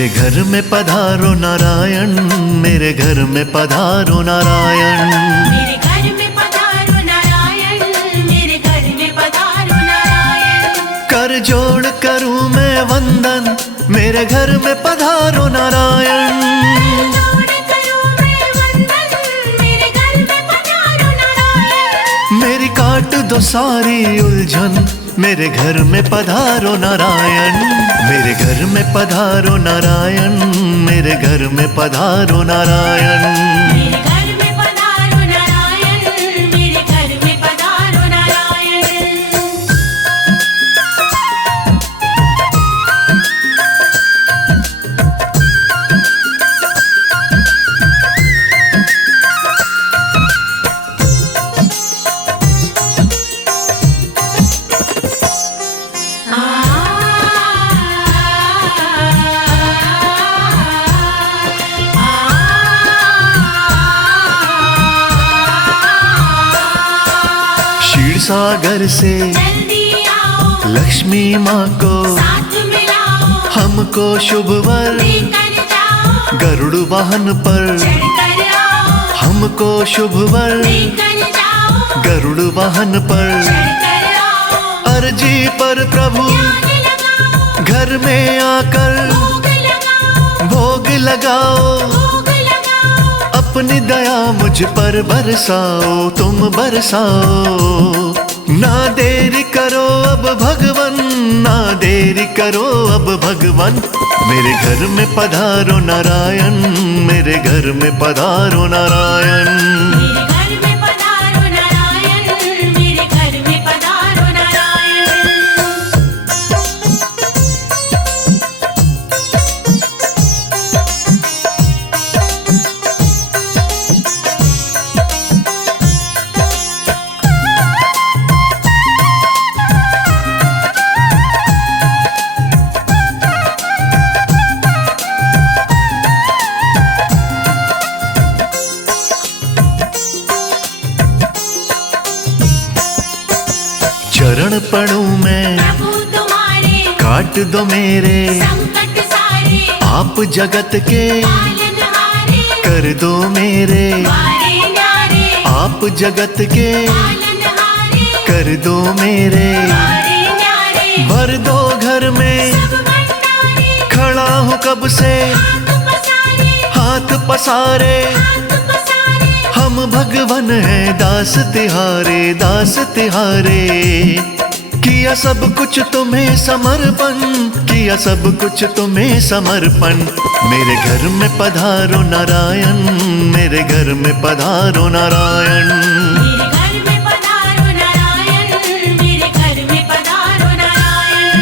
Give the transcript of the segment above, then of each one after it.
मेरे घर में पधारो नारायण, मेरे घर में पधारो नारायण। मेरे घर में पधारो नारायण, मेरे घर में पधारो नारायण। कर जोड़ करूं मैं वंदन, मेरे घर में पधारो नारायण। जोड़ करूं मैं वंदन, मेरे घर में पधारो नारायण। मेरी काट दो सारी उलझन, मेरे घर में पधारो नारायण। मेरे घर में पधारो नारायण, मेरे घर में पधारो नारायण। मेरे घर में पधारो नारायण, मेरे घर में पधारो नारायण। क्षीर सागर से जल्दी आओ, लक्ष्मी माँ को साथ मिलाओ, हमको शुभ वर। लेकर जाओ, गरुड़ वाहन पर चढ़ कर आओ, हमको शुभ वर। लेकर जाओ, गरुड़ वाहन पर चढ़ कर आओ। अर्जी पर प्रभु ध्यान लगाओ, घर में आकर भोग लगाओ, भोग लगाओ। भोग लगाओ। अपनी दया मुझ पर बरसाओ, तुम बरसाओ। ना देरी करो अब भगवन, ना देरी करो अब भगवन। मेरे घर में पधारो नारायण, मेरे घर में पधारो नारायण। मेरे घर में पधारो नारायण, मेरे घर में पधारो नारायण। चरण पड़ूं मैं प्रभु तुम्हारे, काट दो मेरे संकट सारे, आप जगत के। पालनहारे, कर दो मेरे वारे न्यारे, आप जगत के। पालनहारे, कर दो मेरे वारे न्यारे। भर दो घर में, सब भंडारे, खड़ा हूँ कब से हाथ पसारे, हाथ पसारे। हाथ पसारे। हम भगवन हैं दास तिहारे, दास तिहारे। किया सब कुछ तुम्हें समर्पण, किया सब कुछ तुम्हें समर्पण। मेरे घर में पधारो नारायण, मेरे घर में पधारो नारायण। मेरे घर में पधारो नारायण, मेरे घर में पधारो नारायण।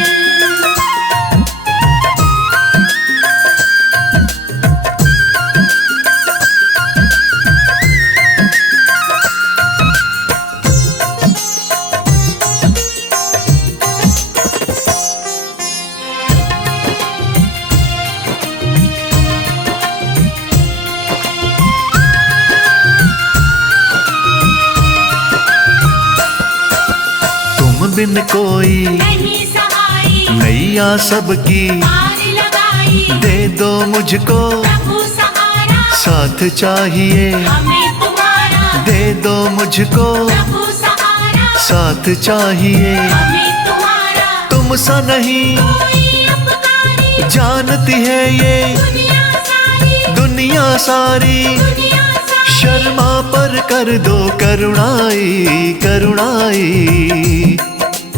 तुम बिन कोई नहीं सहाई, नैया सबकी, पार लगाई। दे दो मुझको प्रभु सहारा, साथ चाहिए। हमें तुम्हारा। दे दो मुझको प्रभु सहारा, साथ चाहिए। हमें तुम्हारा। तुम सा नहीं कोई उपकारी, जानती है ये दुनिया सारी, दुनिया सारी। दुनिया सारी। शर्मा पर कर दो करुणाई, करुणाई।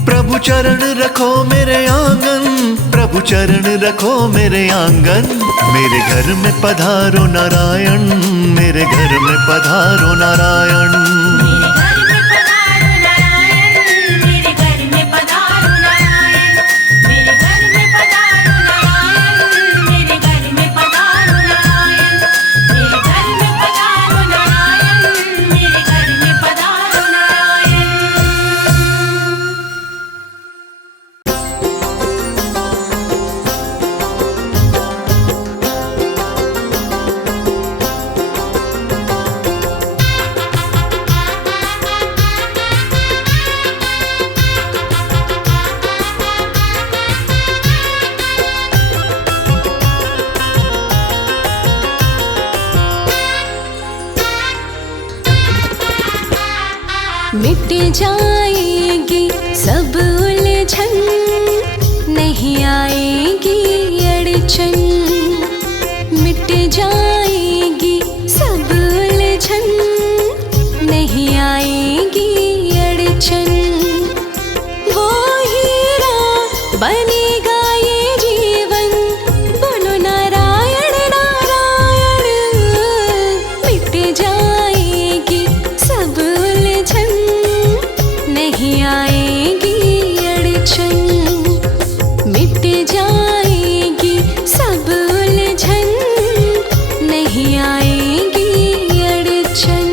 प्रभु चरण रखो मेरे आंगन, प्रभु चरण रखो मेरे आंगन। मेरे घर में पधारो नारायण, मेरे घर में पधारो नारायण। मेरे घर में पधारो नारायण, मेरे घर में पधारो नारायण। मेरे घर में पधारो नारायण, मेरे घर में पधारो नारायण। मेरे घर में पधारो नारायण, मेरे घर में पधारो नारायण। मिट जाएगी सब उलझन, नहीं आएगी अड़चन। मिट जाएगी सब उलझन, नहीं आएगी अड़चन। वो हीरा बनेगा ये जीवन, बोलो नारायण नारायण। मिट जाएगी सब उलझन, नहीं आएगी अड़चन। मिट जाएगी सब उलझन, नहीं आएगी अड़चन।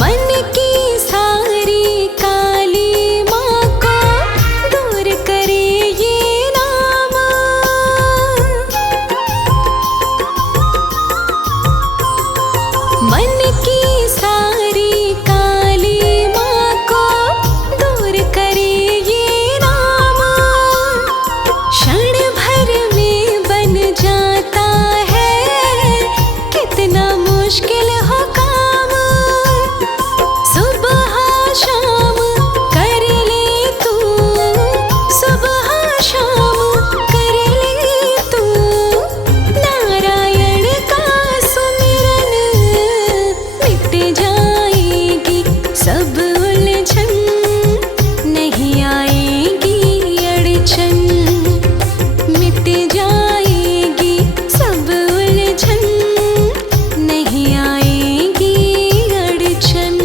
मन की सारी काली माँ को दूर करे ये नाम। मन की सारी काली माँ को दूर करे ये नाम। क्षण भर में बन जाता है कितना मुश्किल हो काम। सुबह शाम कर ले तू, सुबह शाम कर ले तू नारायण का सुमिरन। मिट जाएगी सब उलझन, नहीं आएगी अड़चन। मिट जाएगी सब उलझन, नहीं आएगी अड़चन।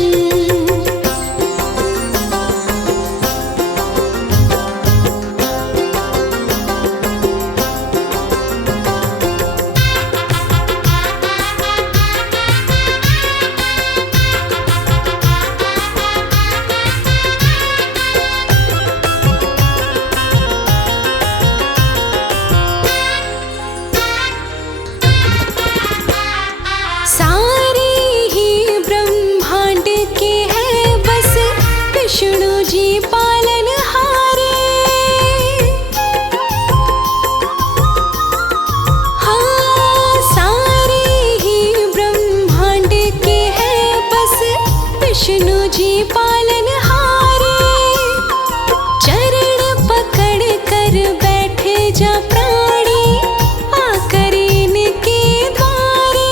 सारे ही ब्रह्मांड के हैं बस विष्णु जी पालनहारे। हाँ, सारे ही ब्रह्मांड के हैं बस विष्णु जी पालनहारे। चरण पकड़ कर बैठे जा प्राणी, आकर इनके द्वारे।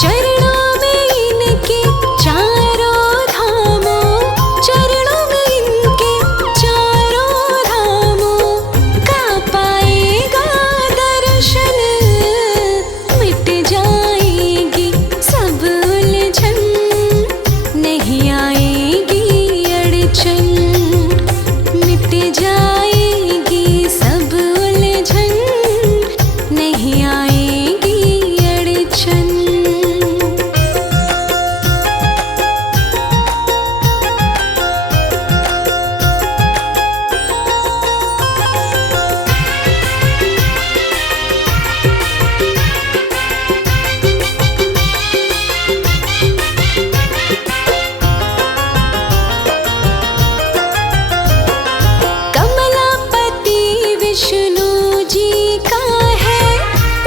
चरणों में इनके चारों धामों, चरणों में इनके चारों धामों का पाएगा दर्शन। मिट जाएगी सब उलझन, नहीं आएगी अड़चन। मिट जाएगी सब उलझन, नहीं आएगी अड़चन। कमलापति विष्णु जी का है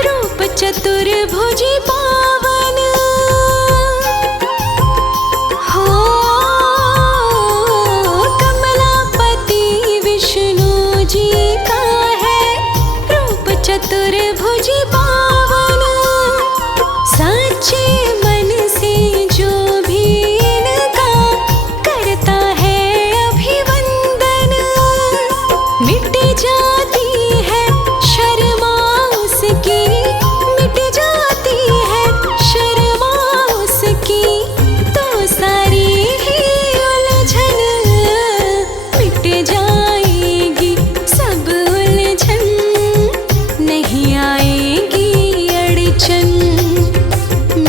रूप चतुर्भुज पावन। हो कमलापति विष्णु जी का है रूप चतुर्भुज पावन। सच्चे मन से जो भी इनका करता है अभिवंदन, मिट जाती है शर्मा उसकी, मिट जाती है शर्मा उसकी तो सारी ही उलझन। मिट जाएगी सब उलझन, नहीं आएगी अड़चन।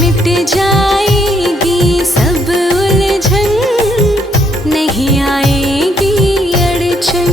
मिट जाएगी सब उलझन, नहीं आएगी अड़चन।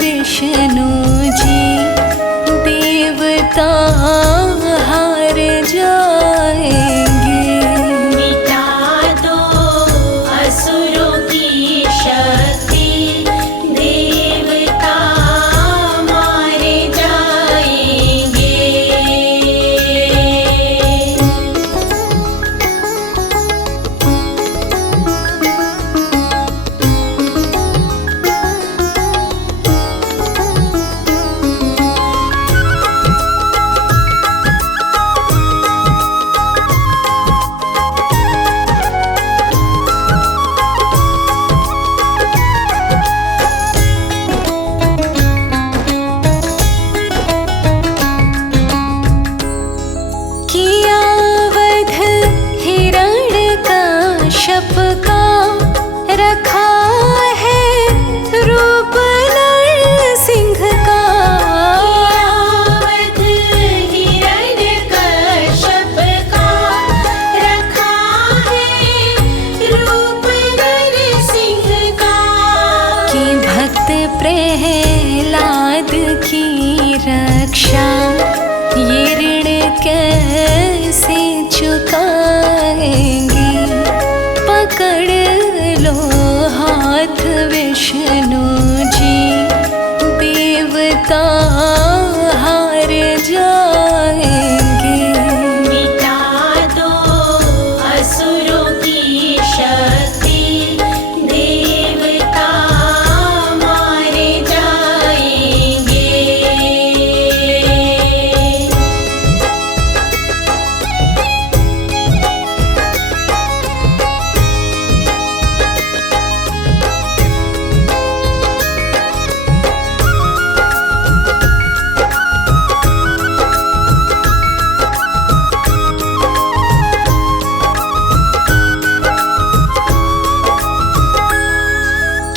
विष्णु जी, देवता हार जाएंगे। मिटा दो असुरों की शक्ति, देवता मारे जाएंगे। किया वध हिरण्यकश्यप का, रखा है रूप नरसिंह का। वध हिरण्यकश्यप का, रखा है रूप नरसिंह का। कि भक्त प्रहलाद की रक्षा, ये ऋण कैसे चुकाएंगे। पकड़ लो हाथ विष्णु जी, देवता हार जाएंगे। मिटा दो असुरों की शक्ति, देवता मारे जाएंगे।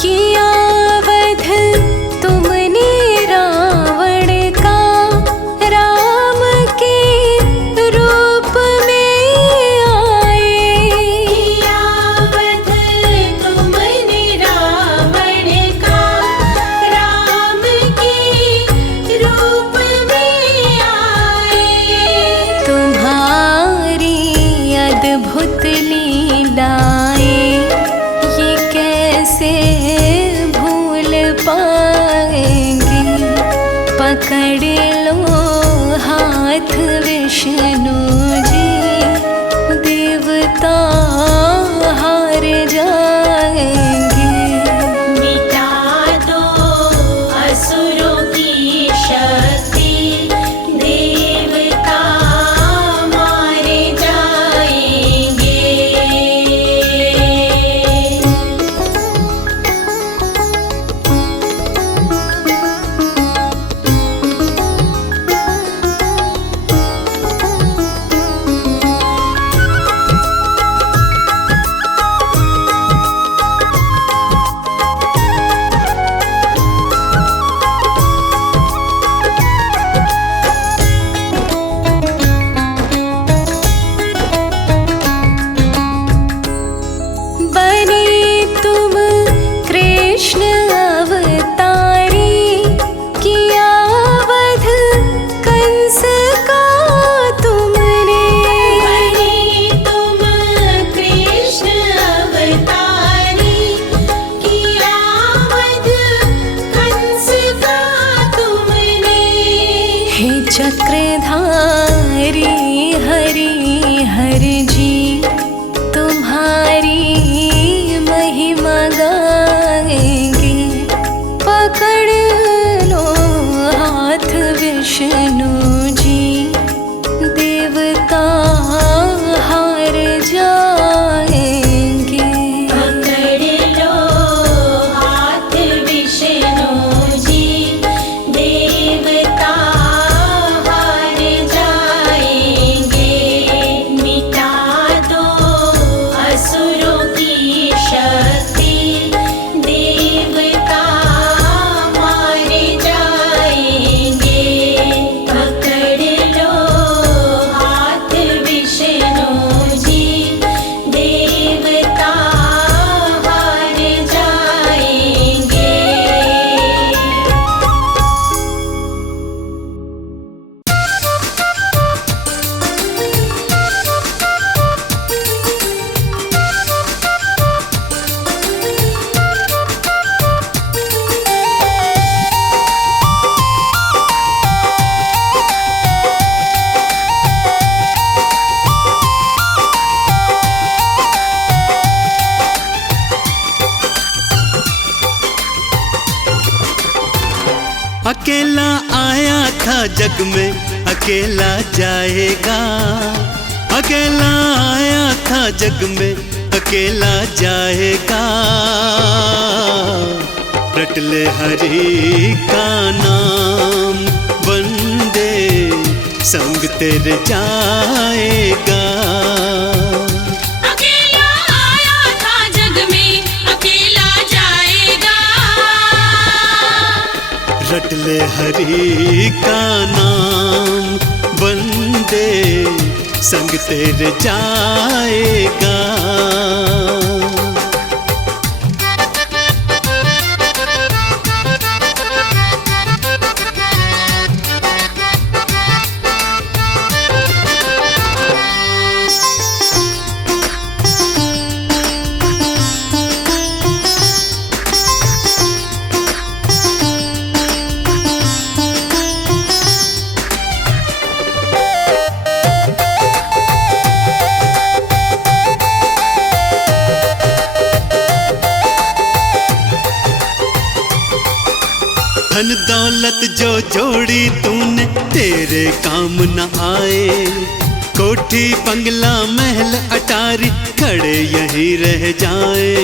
किया वध तुमने रावण का, राम के रूप में आए। किया वध तुमने रावण का, राम के रूप में आए। तुम्हारी अद्भुत लीलाएं, ये कैसे भूल पाएंगे। पकड़ लो हाथ विष्णु जी, देवता हार जाएंगे। मिटा दो असुरों की शक्ति, देवता मारे जाएंगे। बने तुम कृष्ण अवतारी, किया वध कंस का तुमने। बने तुम कृष्ण अवतारी, किया वध कंस का तुमने। हे चक्रधारी हरि हर जी, तुम्हारी महिमा गाएंगे। पकड़ लो हाथ विष्णु जी, देवता हार जाएंगे। पकड़ लो हाथ विष्णु जी, देवता हार जाएंगे। मिटा दो असुरों की शक्ति, देवता मारे जाएंगे। अकेला आया था जग में अकेला जाएगा, अकेला आया था जग में अकेला जाएगा। रट ले हरि का नाम बंदे संग तेरे जाएगा। अकेला आया था जग में अकेला जाएगा। रट ले हरि का नाम बंदे संग तेरे जाएगा। धन दौलत जो जोड़ी तूने तेरे काम न आए, कोठी बंगला महल अटारी खड़े यहीं रह जाए।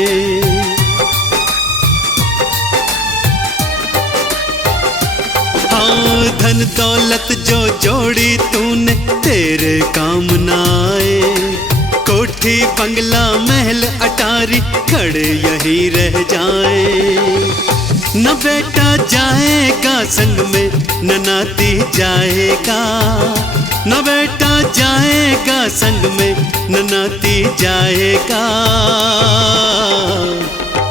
हाँ धन दौलत जो जोड़ी तूने तेरे काम न आए, कोठी बंगला महल अटारी खड़े यहीं रह जाए। न बेटा जाएगा संग में न नाती जाएगा, न बेटा जाएगा संग में न नाती जाएगा।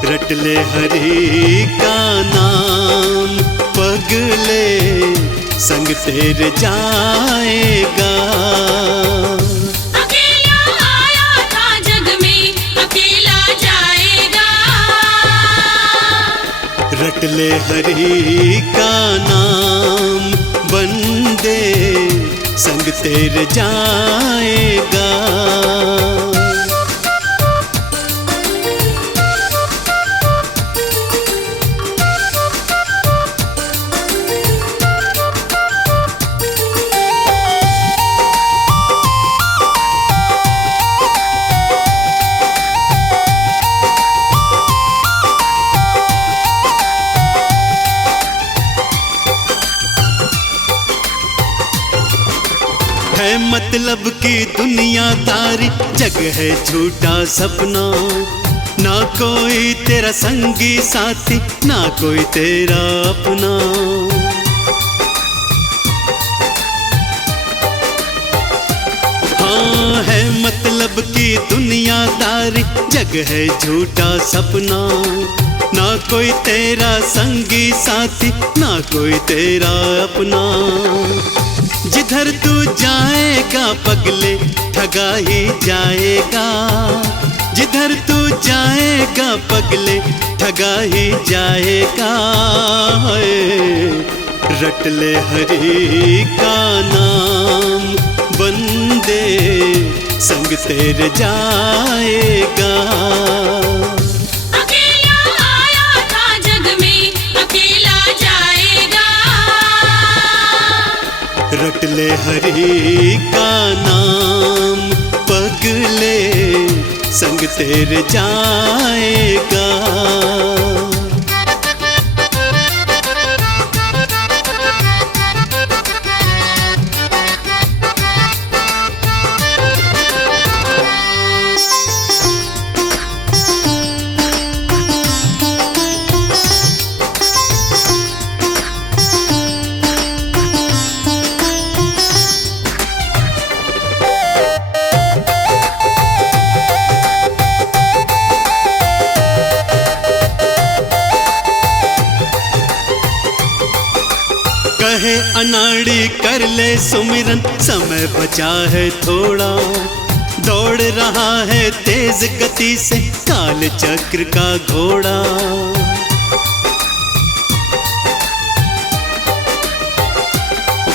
रट ले हरि का नाम पगले संग तेरे जाएगा। अकेला आया था जग में अकेला जाएगा। रट ले हरि का नाम बंदे संग तेरे जाएगा। है मतलब की दुनियादारी जग है झूठा सपना, ना कोई तेरा संगी साथी ना कोई तेरा अपना। हाँ है मतलब की दुनियादारी जग है झूठा सपना, ना कोई तेरा संगी साथी ना कोई तेरा अपना। जिधर तू जाएगा पगले ठगा ही जाएगा, जिधर तू जाएगा पगले ठगा ही जाएगा। रट ले हरि का नाम बंदे संग तेरे जाएगा। अकेला आया था जग में अकेला जाएगा। रट ले हरि का नाम पगले संग तेरे जाएगा। कहे अनाड़ी कर ले सुमिरन समय बचा है थोड़ा, दौड़ रहा है तेज गति से काल चक्र का घोड़ा।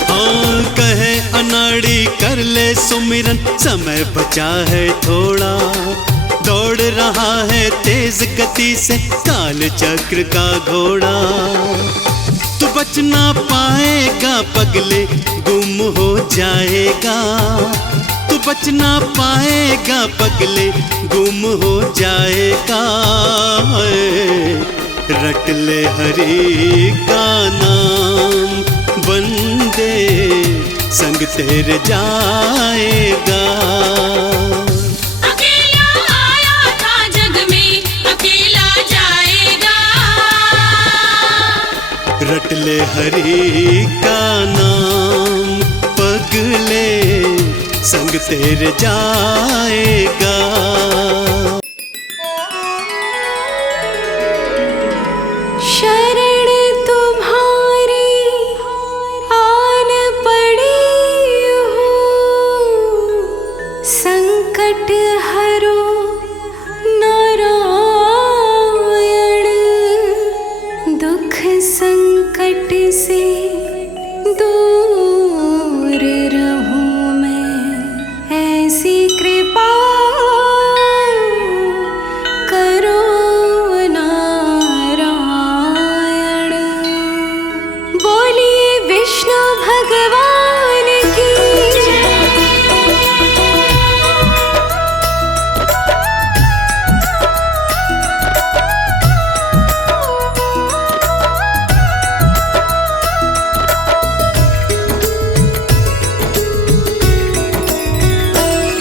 हाँ कहे अनाड़ी कर ले सुमिरन समय बचा है थोड़ा, दौड़ रहा है तेज गति से काल चक्र का घोड़ा। तू बच ना पाएगा पगले, गुम हो जाएगा। तू बच ना पाएगा पगले, गुम हो जाएगा। रट ले हरि का नाम, बंदे संग तेरे जाएगा। अकेला आया था जग में, अकेला जाएगा। रट ले हरि का नाम, पगले संग तेरे जाएगा। शरण तुम्हारी आन पड़ी हूँ, संकट हरो नारायण। दुख संकट से दूर रहूं मैं, ऐसी कृपा करो नारायण। बोलिए विष्णु भगवान की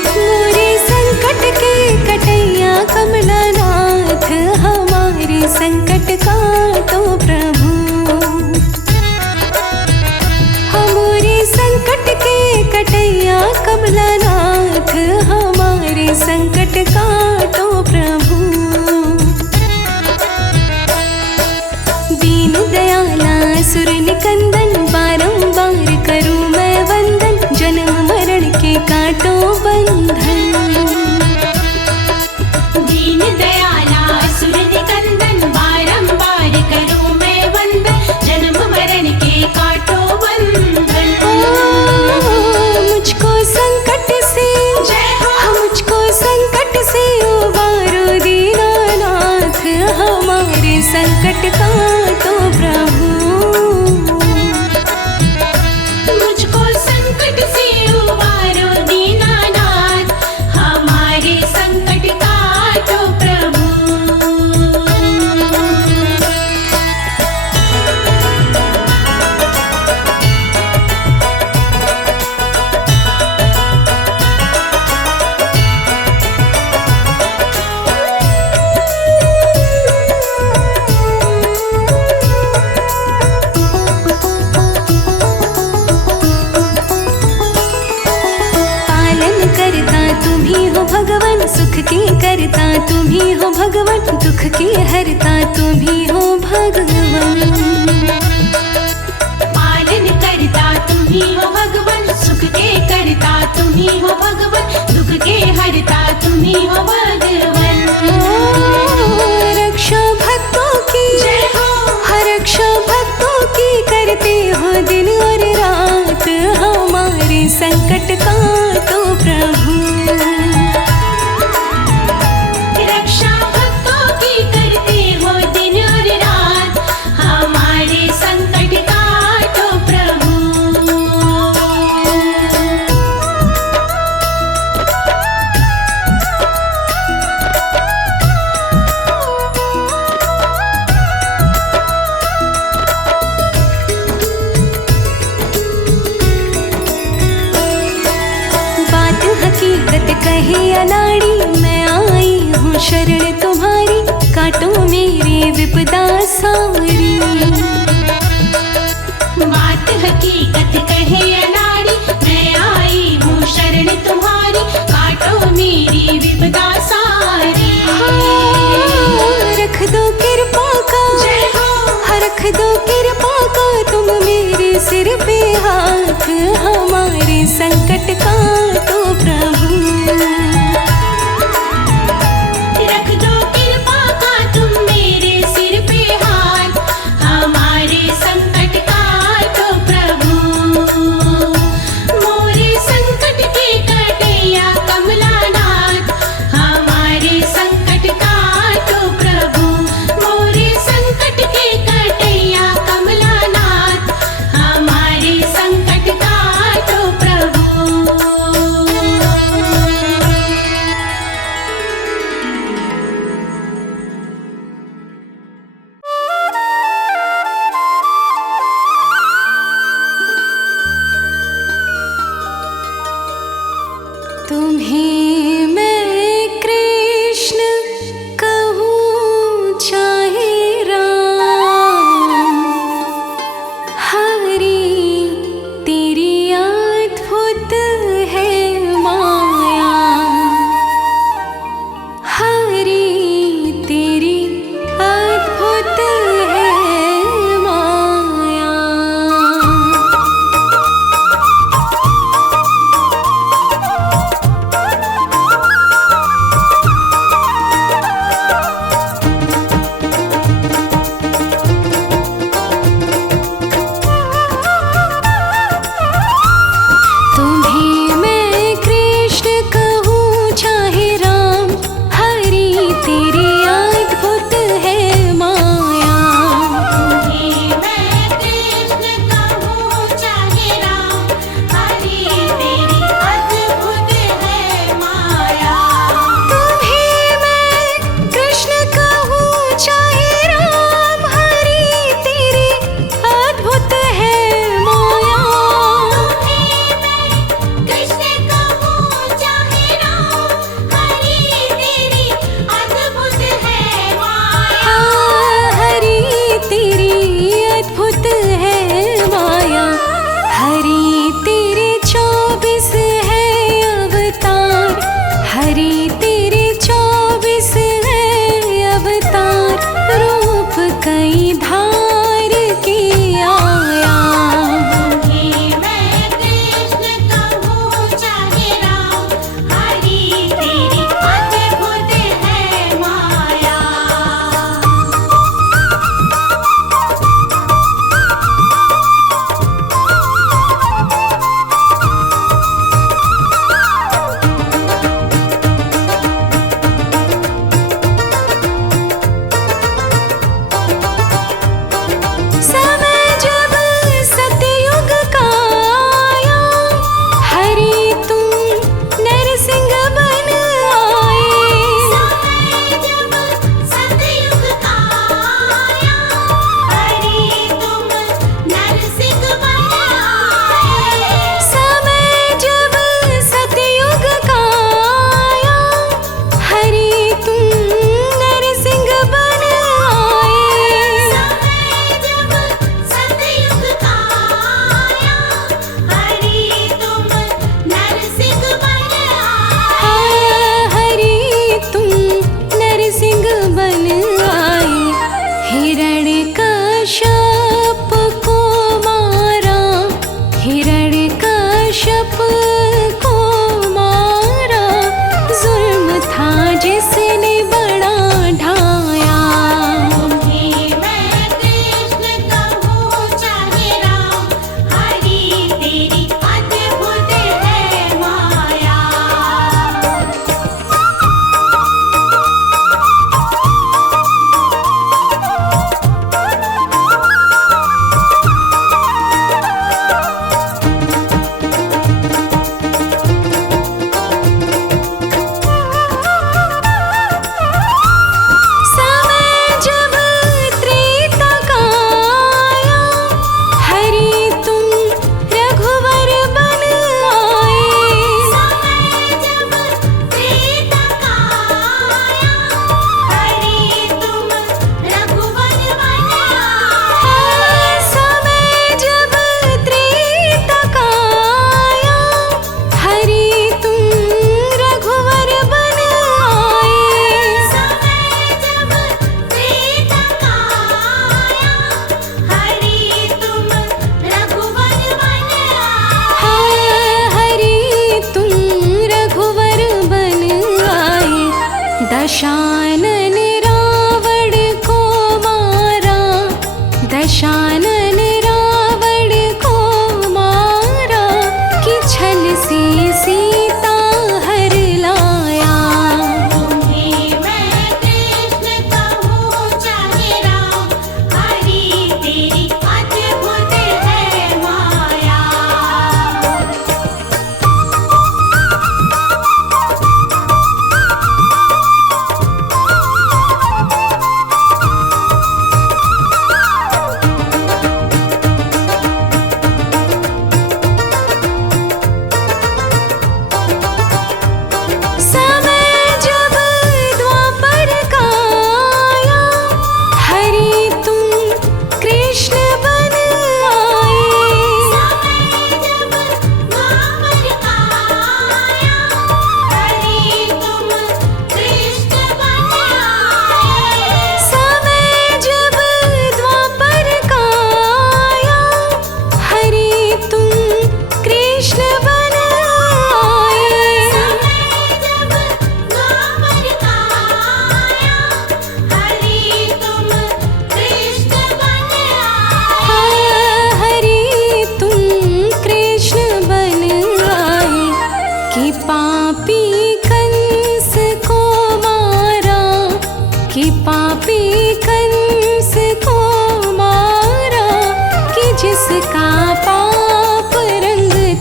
मोरे संकट के कटैया कमलानाथ, हमारे संकट का तो प्रभु। हमारे संकट के कटैया कमलानाथ, हमारे संकट का तो प्रभु। दीन दयाला सुर निकंदन, बारंबार करूं मैं वंदन, जन्म मरण के काटो बंधन। दीन दयाला असुर निकंदन, बारंबार करूं मैं वंदन, जन्म मरण के काटो बंधन। मुझको संकट से, जय हो। मुझको संकट से उबारो दीनानाथ, हमारे संकट का तो प्रभु। मुझको संकट से उबारो दीनानाथ, हमारे संकट काटो प्रभु। पालन करता तुम ही हो भगवान, सुख की करता तुम ही हो भगवान, दुख की हरता तुम ही हो भगवान। पालन करता तुम ही हो भगवान, सुख के करता तुम ही हो भगवान, दुख के हरता तुम ही हो भगवान। रक्षा भक्तों की जय हो। रक्षा भक्तों की करते हो दिन और रात, हमारे संकट का तो प्रभु। रक्षा भक्तों की करते हो दिन और रात, हमारे संकट काटो प्रभु। बात हकीकत कहे अनाड़ी, मैं आई हूँ शरण तुम्हारी, काटो मेरी विपदा सारी। बात हकीकत कहे अनाड़ी, मैं आई हूँ शरण तुम्हारी, काटो मेरी विपदा सारी। रख दो कृपा का, जय हो। रख दो कृपा का तुम मेरे सिर पे हाथ, हमारे संकट का तो प्रभु। रख दो कृपा का तुम मेरे सिर पे हाथ, हमारे संकट काटो प्रभु। मोरे संकट के कटैया कमलानाथ, हमारे संकट काटो प्रभु। मोरे संकट के कटैया कमलानाथ,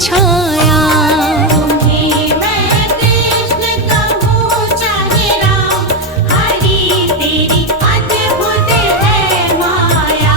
छाया। तुम्हें मैं कृष्ण कहूँ चाहे राम, हरि तेरी अद्भुत है माया।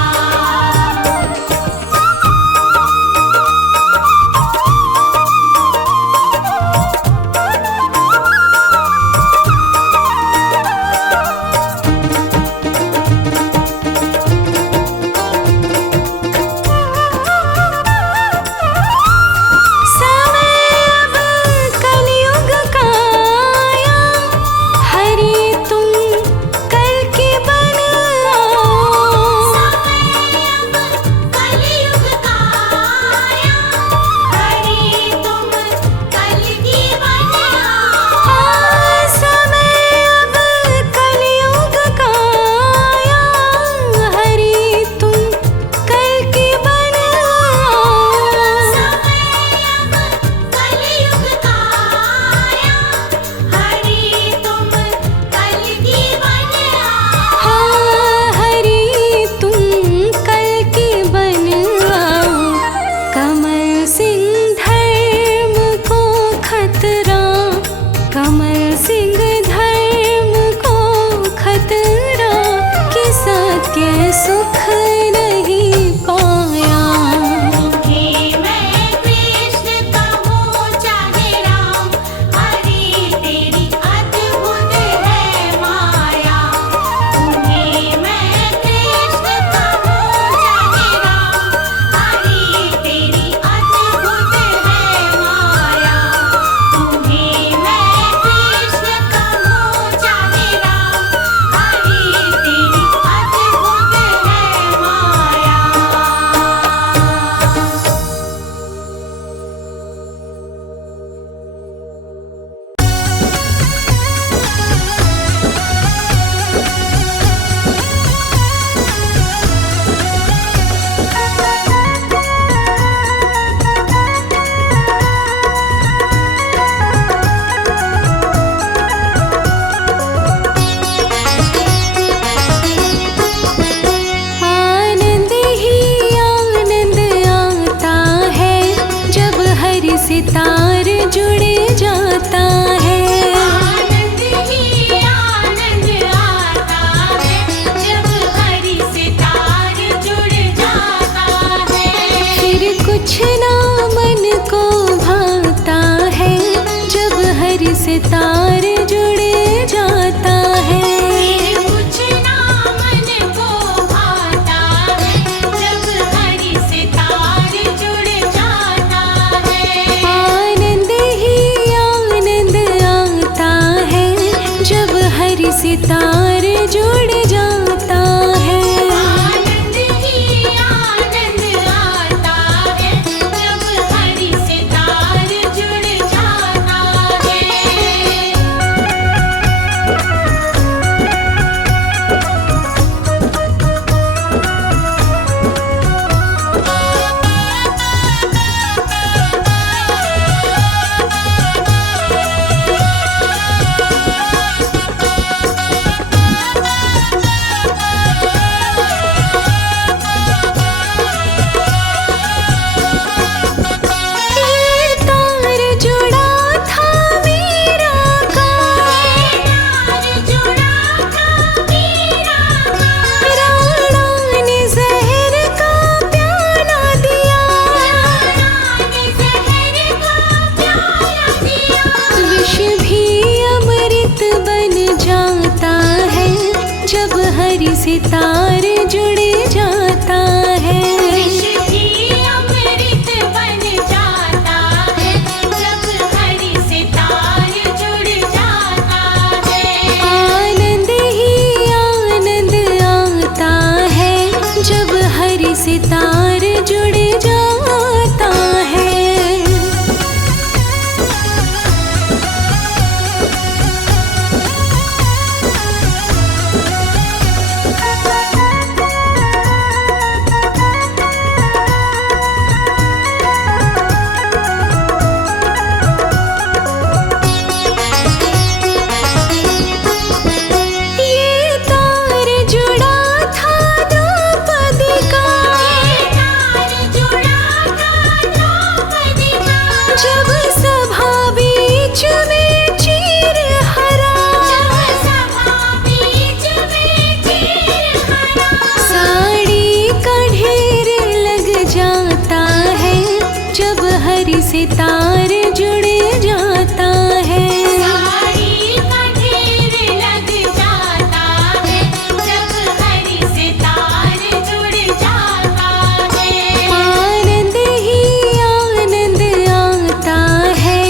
हरि से तार जुड़ जाता है। साड़ी का ढेर लग जाता है जब हरि से तार जुड़ जाता है। आनंद ही आनंद आता है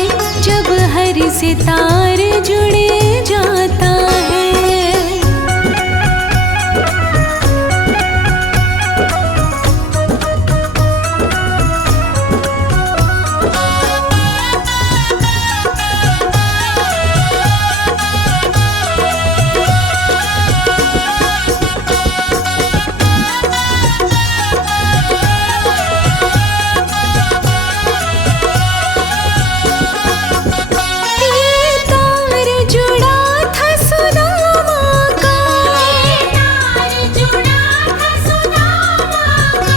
जब हरि से तार जुड़ जाता है। ये तार जुड़ा था सुदामा का, तार जुड़ा था सुदामा का,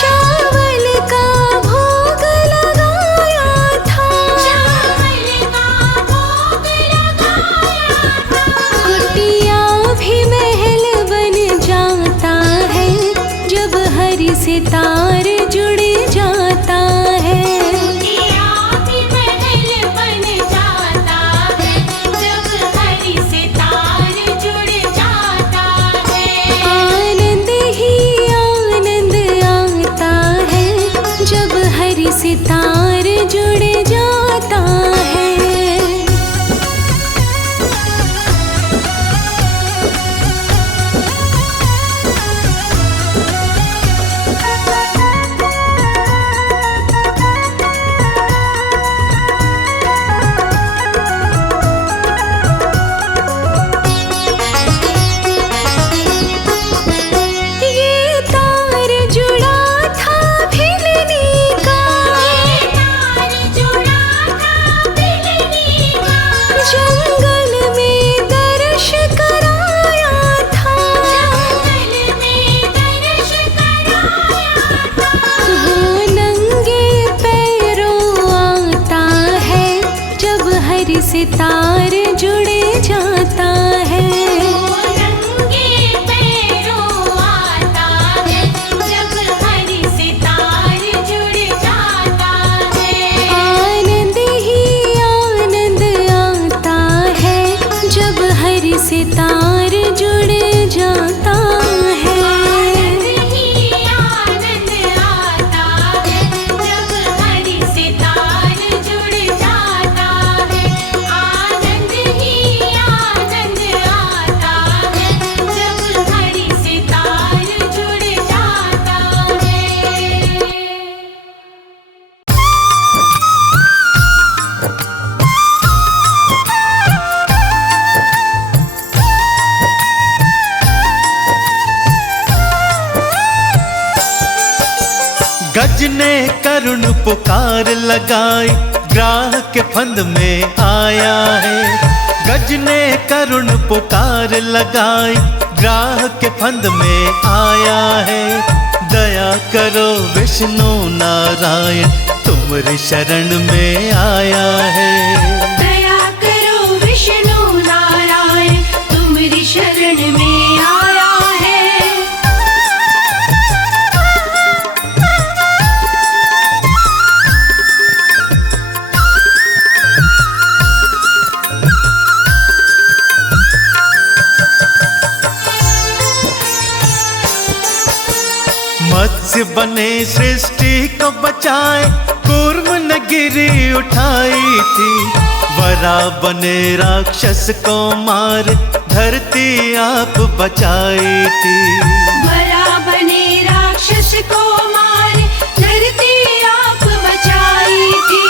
चावल का भोग लगाया था। चावल का भोग लगाया था। कुटिया भी महल बन जाता है जब हरि से तार जुड़ जाता है। दिया भी महल बन जाता है जब हरि से तार जुड़ जाता है। आनंद ही आनंद आता है जब हरि से तार जुड़ जाता है। ये तार जुड़ा था भिलनी का, तार जुड़ा था बिलनी का, जंगल में दर्श कराया था। जंगल में दर्श कराया था। वो नंगे पैरों आता है जब हरि से तार जुड़ जाता है। वो नंगे पैरों आता है जब हरि से तार जुड़ जाता है। आनंद ही आनंद आता है जब हरि से तार जुड़ जाता है। आनंद ही आनंद आता है जब हरि से तार जुड़ जाता है। आनंद ही आनंद आता है जब हरि से तार जुड़ जाता है। गज ने करुण पुकार लगाई, ग्राह के फंद में आया है। गज ने करुण पुकार लगाई, ग्राह के फंद में आया है। दया करो विष्णु नारायण, तुम्हारी शरण में आया है। दया करो विष्णु नारायण, तुम्हारी शरण में आया है। मत्स्य बने सृष्टि को बचाए, कूर्म ने गिरी उठाई थी। वरा बने राक्षस को मार, धरती आप बचाई थी। वरा बने राक्षस को मार, धरती आप बचाई थी।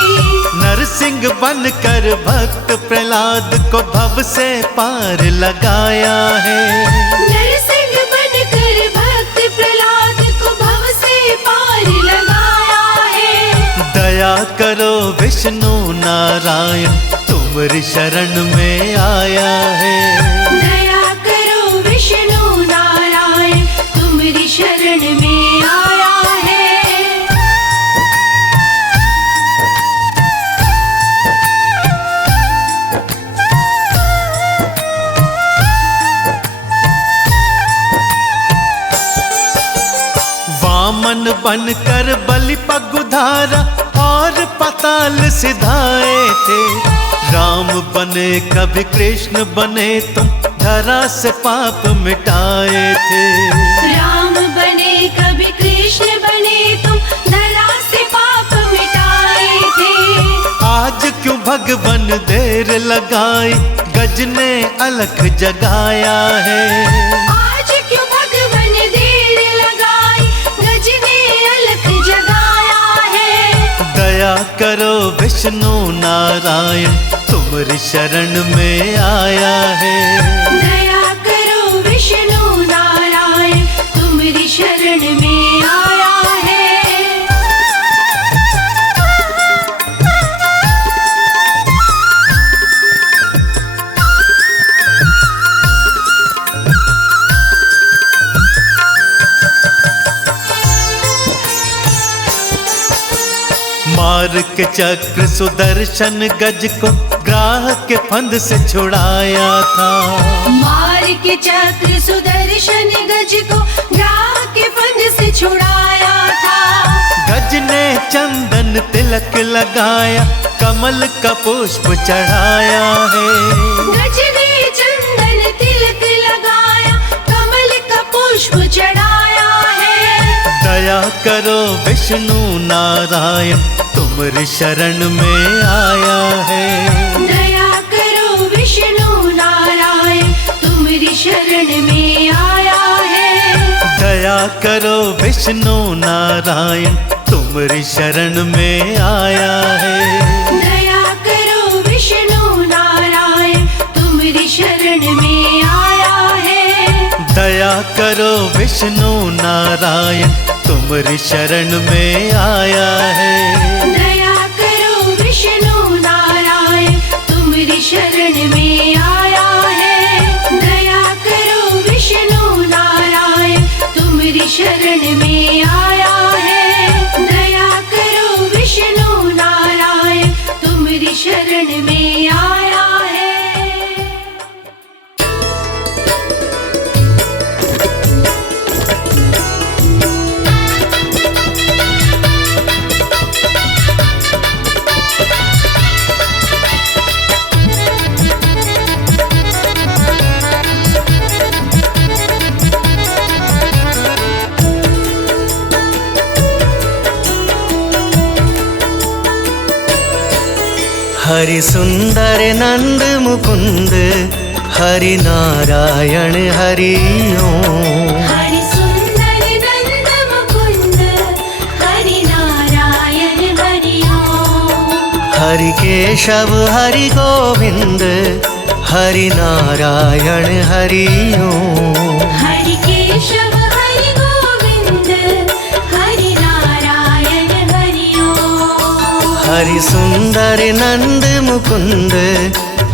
नरसिंह बनकर भक्त प्रहलाद को भव से पार लगाया है। नरसिंह बनकर भक्त प्रहलाद को भव से पार लगाया है। दया करो विष्णु नारायण, तुम्हारी शरण में आया है। दया करो विष्णु नारायण, तुम्हारी शरण में आया है। वामन बनकर बलि पगुधारा, और और पाताल सिधाए थे। राम बने कभी कृष्ण बने तुम, धरा से पाप मिटाए थे। राम बने कभी कृष्ण बने तुम, धरा से पाप मिटाए थे। आज क्यों भगवन देर लगाई, गज ने अलख जगाया है। आज क्यों भगवन देर लगाई, गज ने अलख जगाया है। दया करो विष्णु नारायण, तुम्हारी शरण में आया है। दया करो विष्णु नारायण, तुम्हारी शरण में आया है। मार के चक्र सुदर्शन गज को, ग्राह के फंद से छुड़ाया था। मार के चक्र सुदर्शन गज को, ग्राह के फंद से छुड़ाया था। गज ने चंदन तिलक लगाया, कमल का पुष्प चढ़ाया है। गज ने चंदन तिलक लगाया, कमल का पुष्प चढ़ाया है। दया करो विष्णु नारायण, तुम्हारी शरण में आया है। दया करो विष्णु नारायण, तुम्हारी शरण में आया है। दया करो विष्णु नारायण, तुम्हारी शरण में आया है। दया करो विष्णु नारायण, तुम्हारी शरण में आया है। दया करो विष्णु नारायण, तुम्हारी शरण में आया है। दया करो विष्णु नारायण, तुम्हारी शरण में आया है। दया करो विष्णु नारायण, तुम्हारी शरण में आया है। दया करो विष्णु नारायण, तुम्हारी शरण में आया है। हरि सुंदर नंद मुकुंद, हरि नारायण हरि ओम। हरि सुंदर नंद मुकुंद, हरि नारायण हरि ओम। हरि केशव हरि गोविंद, हरि नारायण हरि ओम। हरि केशव हरि गोविंद, हरि नारायण हरि ओम। हरि सुंदर नंद मुकुंद,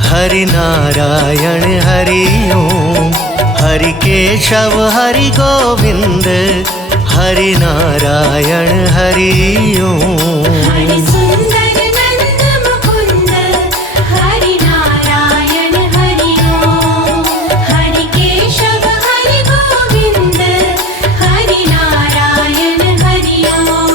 हरि नारायण हरि ओम। हरि केशव हरि गोविंद, हरि नारायण हरि ओम। हरि सुंदर नंद मुकुंद, हरि नारायण हरि ओम। हरि केशव हरि गोविंद, हरि नारायण हरि ओम।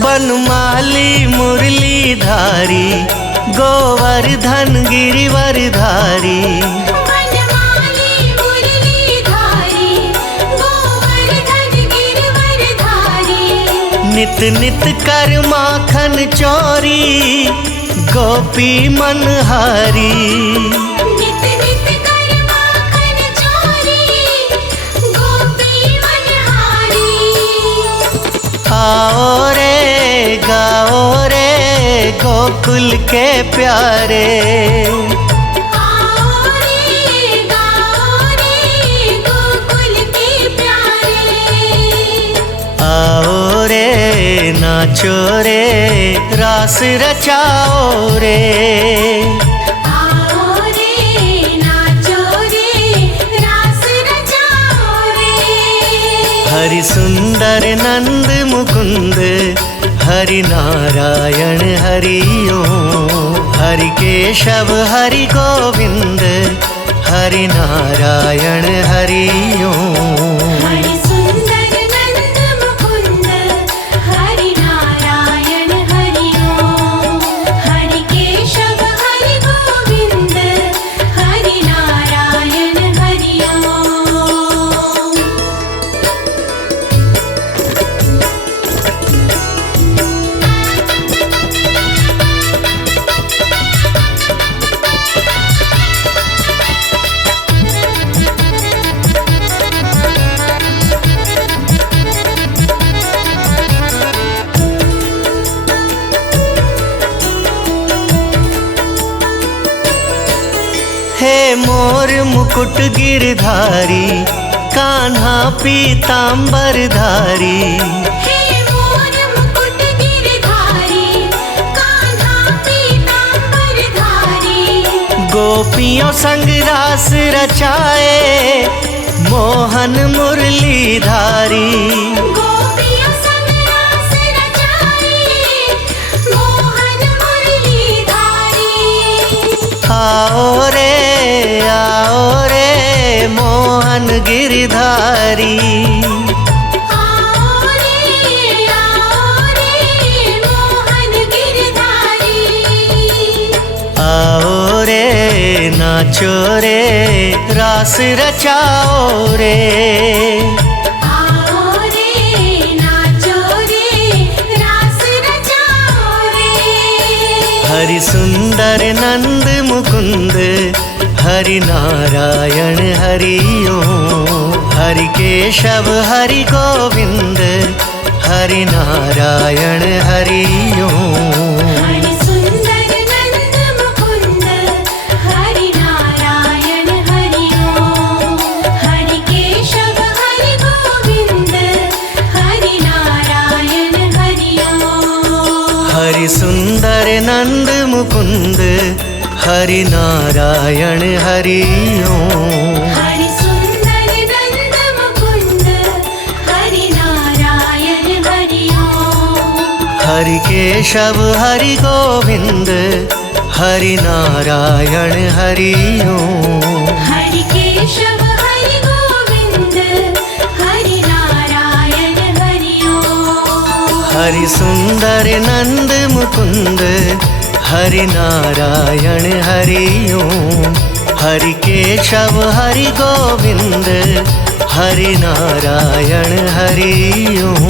बनमाली मुरलीधारी, गोवर्धन गिरिवरधारी। बनमाली मुरलीधारी, गोवर्धन गिरिवरधारी। नित नित कर माखन चोरी, गोपी मनहारी। नित नित कर माखन चोरी, गोपी मनहारी। आओ रे गाओ रे गोकुल के प्यारे। आओ रे गाओ रे गोकुल के प्यारे। आओ रे नाचो रे रास रचाओ रे। आओ रे नाचो रे रास रचाओ रे। हरि सुंदर नंद मुकुंद हरि नारायण हरि ओम। हरि केशव हरि गोविंद हरि नारायण हरि ओम। हरि सुंदर नंद मुकुंद हरि नारायण हरि ओम। हरि केशव हरि गोविंद हरि नारायण हरि ओम। हे मोर मुकुट गिरधारी कान्हा पीतांबर धारी। हे मोर मुकुट गिरधारी कान्हा पीतांबर धारी। गोपियों संग रास रचाए मोहन मुरली धारी। गोपियों संग रास रचाए मोहन मुरली धारी। आओ रे मोहन गिरधारी। आओ रे मोहन गिरधारी। आओ रे नाचो रे रास रचाओ रे। आओ रे नाचो रे रास रचाओ रे। हरि सुंदर नंद मुकुंद हरि नारायण हरि ओम। हरि केशव हरि गोविंद हरि नारायण हरि ओम। हरि सुंदर नंद मुकुंद हरि नारायण हरि ओम। हरि केशव हरि गोविंद हरि नारायण हरि ओम। हरि सुंदर नंद मुकुंद हरि नारायण हरि ओम। हरि सुंदर नंद मुकुंद हरि नारायण हरि ओम। हरि केशव हरि गोविंद हरि नारायण हरि ओम। हरि केशव हरि गोविंद हरि नारायण हरि ओम। हरि सुंदर नंद मुकुंद हरि नारायण हरि ओम। हरि केशव हरि गोविंद हरि नारायण हरि ओम।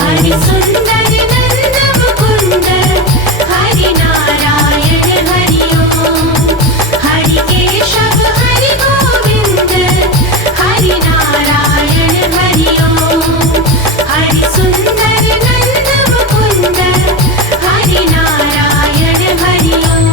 हरि सुंदर नंद मुकुंद हरि नारायण हरि ओम। हरि केशव हरि गोविंद हरि नारायण हरि ओम। हरि सुंदर नंद मुकुंद हरि नारायण हरि ओम।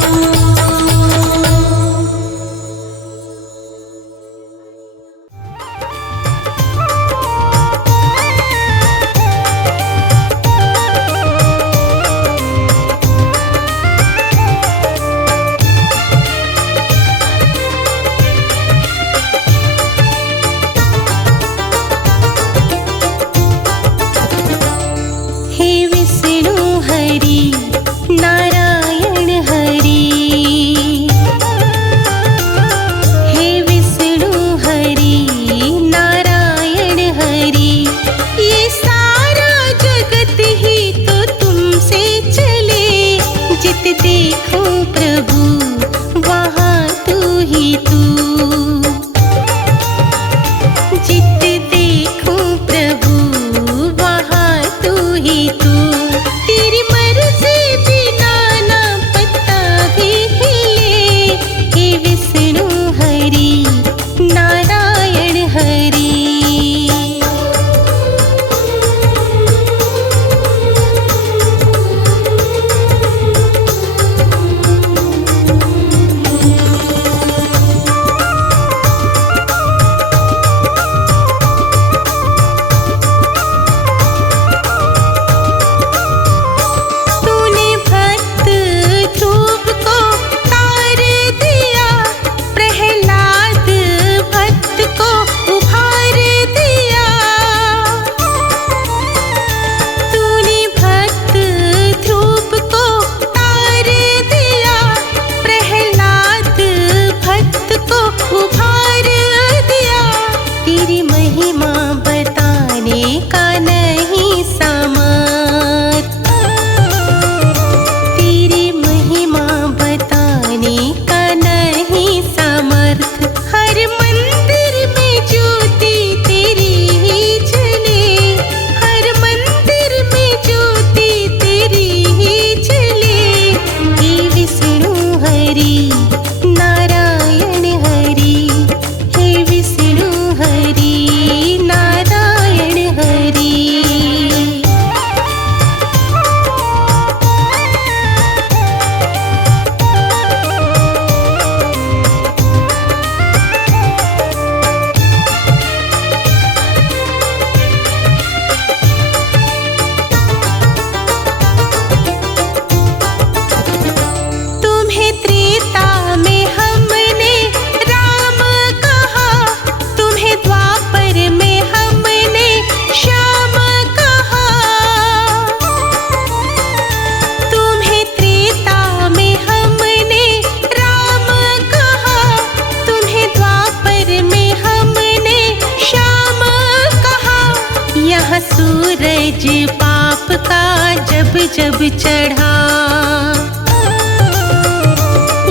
सूरज पाप का जब जब चढ़ा,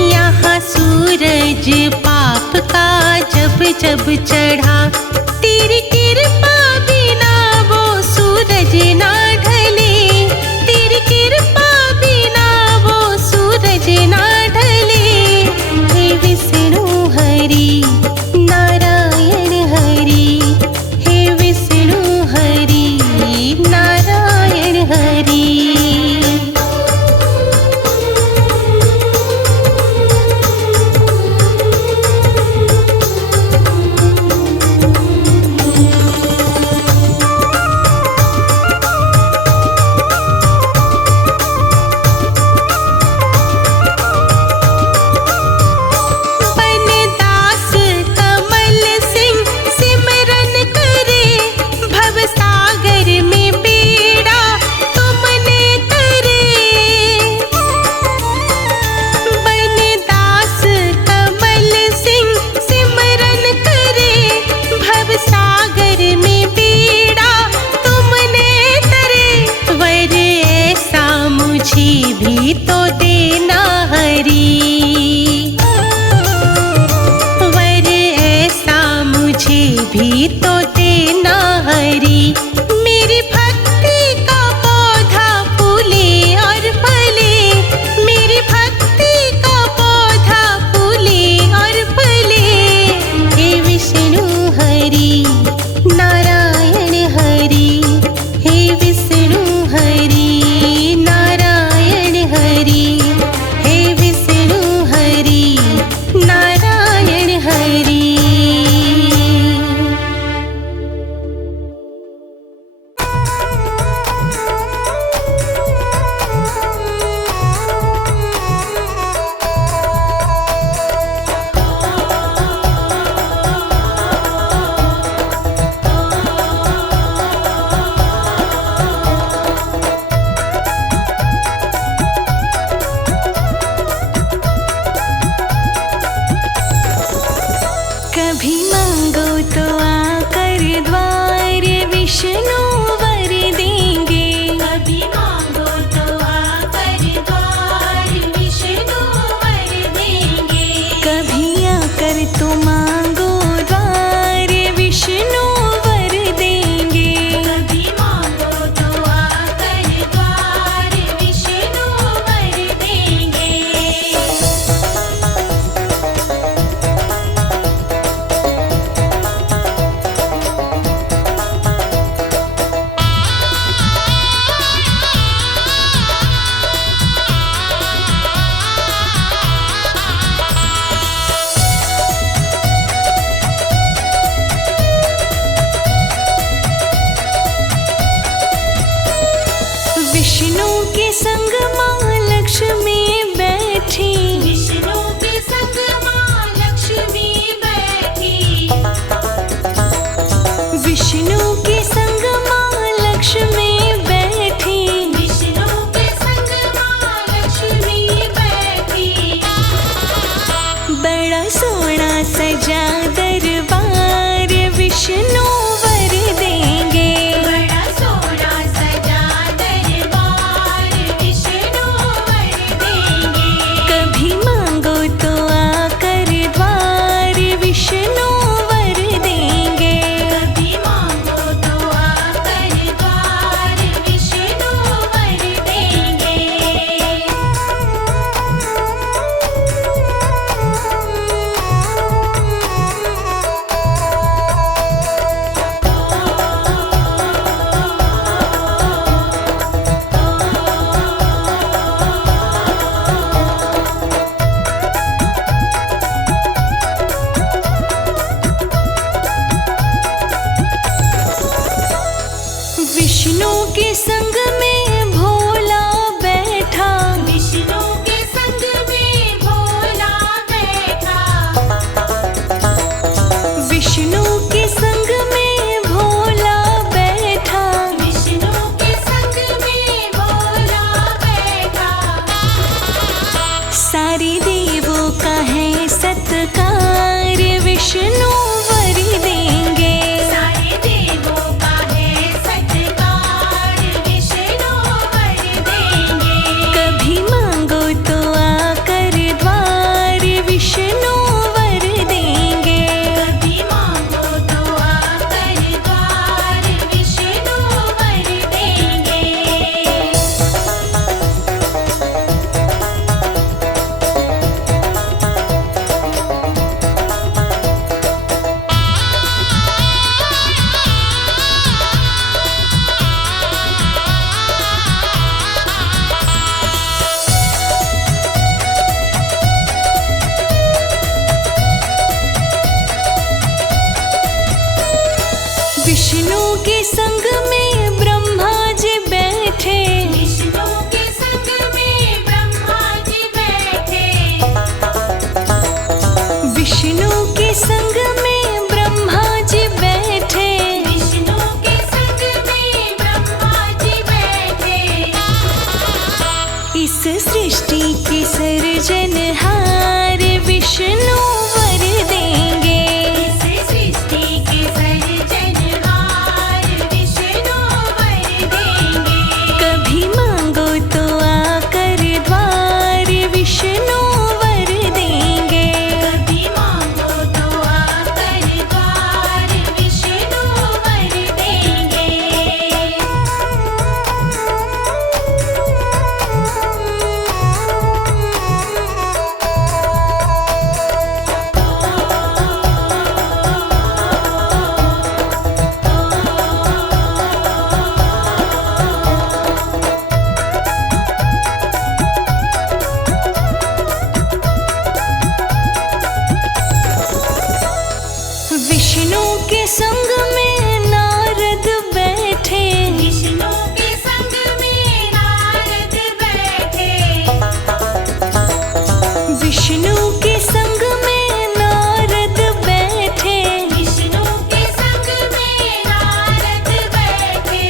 यहाँ सूरज पाप का जब जब चढ़ा, तेरी कृपा बिना वो सूरज ना ढले, तेरी कृपा बिना वो सूरज ना ढले। हे विष्णु हरि नारायण हरि, हे विष्णु हरि नारायण हरि। भी तो देना हरि, वर ऐसा मुझे भी तो देना हरि। मेरी भक्ति का पौधा फूले और फले, मेरी भक्ति का पौधा फूले और फले। हे विष्णु हरि नारायण हरि, हे विष्णु हरि नारायण हरि, हे विष्णु हरि नारायण हरि। कभी मांगो तो आकर द्वार विष्णु वर देंगे, कभी मांगो तो आकर द्वार विष्णु वर देंगे, कभी आकर तो मांगो द्वार विष्णु वर देंगे। कभी मांगो तो आकर द्वार विष्णु वर देंगे। विष्णु के संग माँ लक्ष्मी बैठी, विष्णु के संग माँ लक्ष्मी बैठी, विष्णु के संग माँ लक्ष्मी बैठी, विष्णु के संग माँ लक्ष्मी बैठी। बड़ा सोना सजा दरबार विष्णु वर देंगे, बड़ा सोना सजा दरबार विष्णु वर देंगे। कभी मांगो तो आकर द्वार विष्णु वर देंगे। कभी मांगो तो आकर द्वार विष्णु वर देंगे। विष्णु के संग में भोला बैठा, विष्णु के संग में भोला बैठा, विष्णु के संग में भोला बैठा, विष्णु के संग में भोला बैठा। सारे देवों का है सत्कार विष्णु वर देंगे, सारे देवों का है सत्कार विष्णु के संग में ब्रह्मा जी बैठे, विष्णु के संग में ब्रह्मा जी बैठे, विष्णु के संग में ब्रह्मा जी बैठे, विष्णु के संग में ब्रह्मा जी बैठे। इस सृष्टि के सर्जनहार विष्णु वर देंगे, इस सृष्टि के सर्जनहार विष्णु वर देंगे। कभी मांगो तो आकर द्वार विष्णु वर देंगे, कभी मांगो तो आकर द्वार विष्णु वर देंगे। विष्णु के संग में नारद बैठे, विष्णु के संग में नारद बैठे, विष्णु के संग में नारद बैठे, विष्णु के संग में नारद बैठे।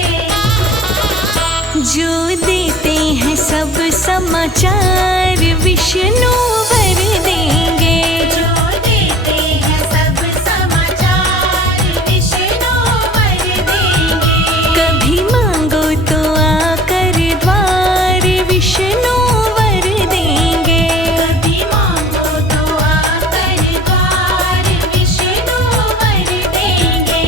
जो देते हैं सब समाचार विष्णु वर देंगे, जो देते हैं सब समाचार विष्णु वर देंगे। कभी मांगो तो आकर द्वार विष्णु वर देंगे, कभी मांगो तो आकर द्वार विष्णु वर देंगे।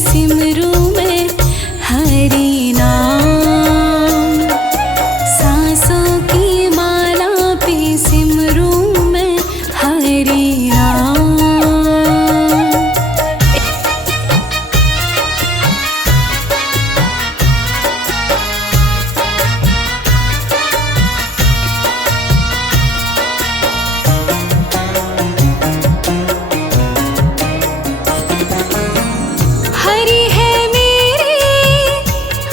सिमरू मैं हरि नाम। सांसों की माला पे सिमरू मैं हरि नाम। हरि है मेरे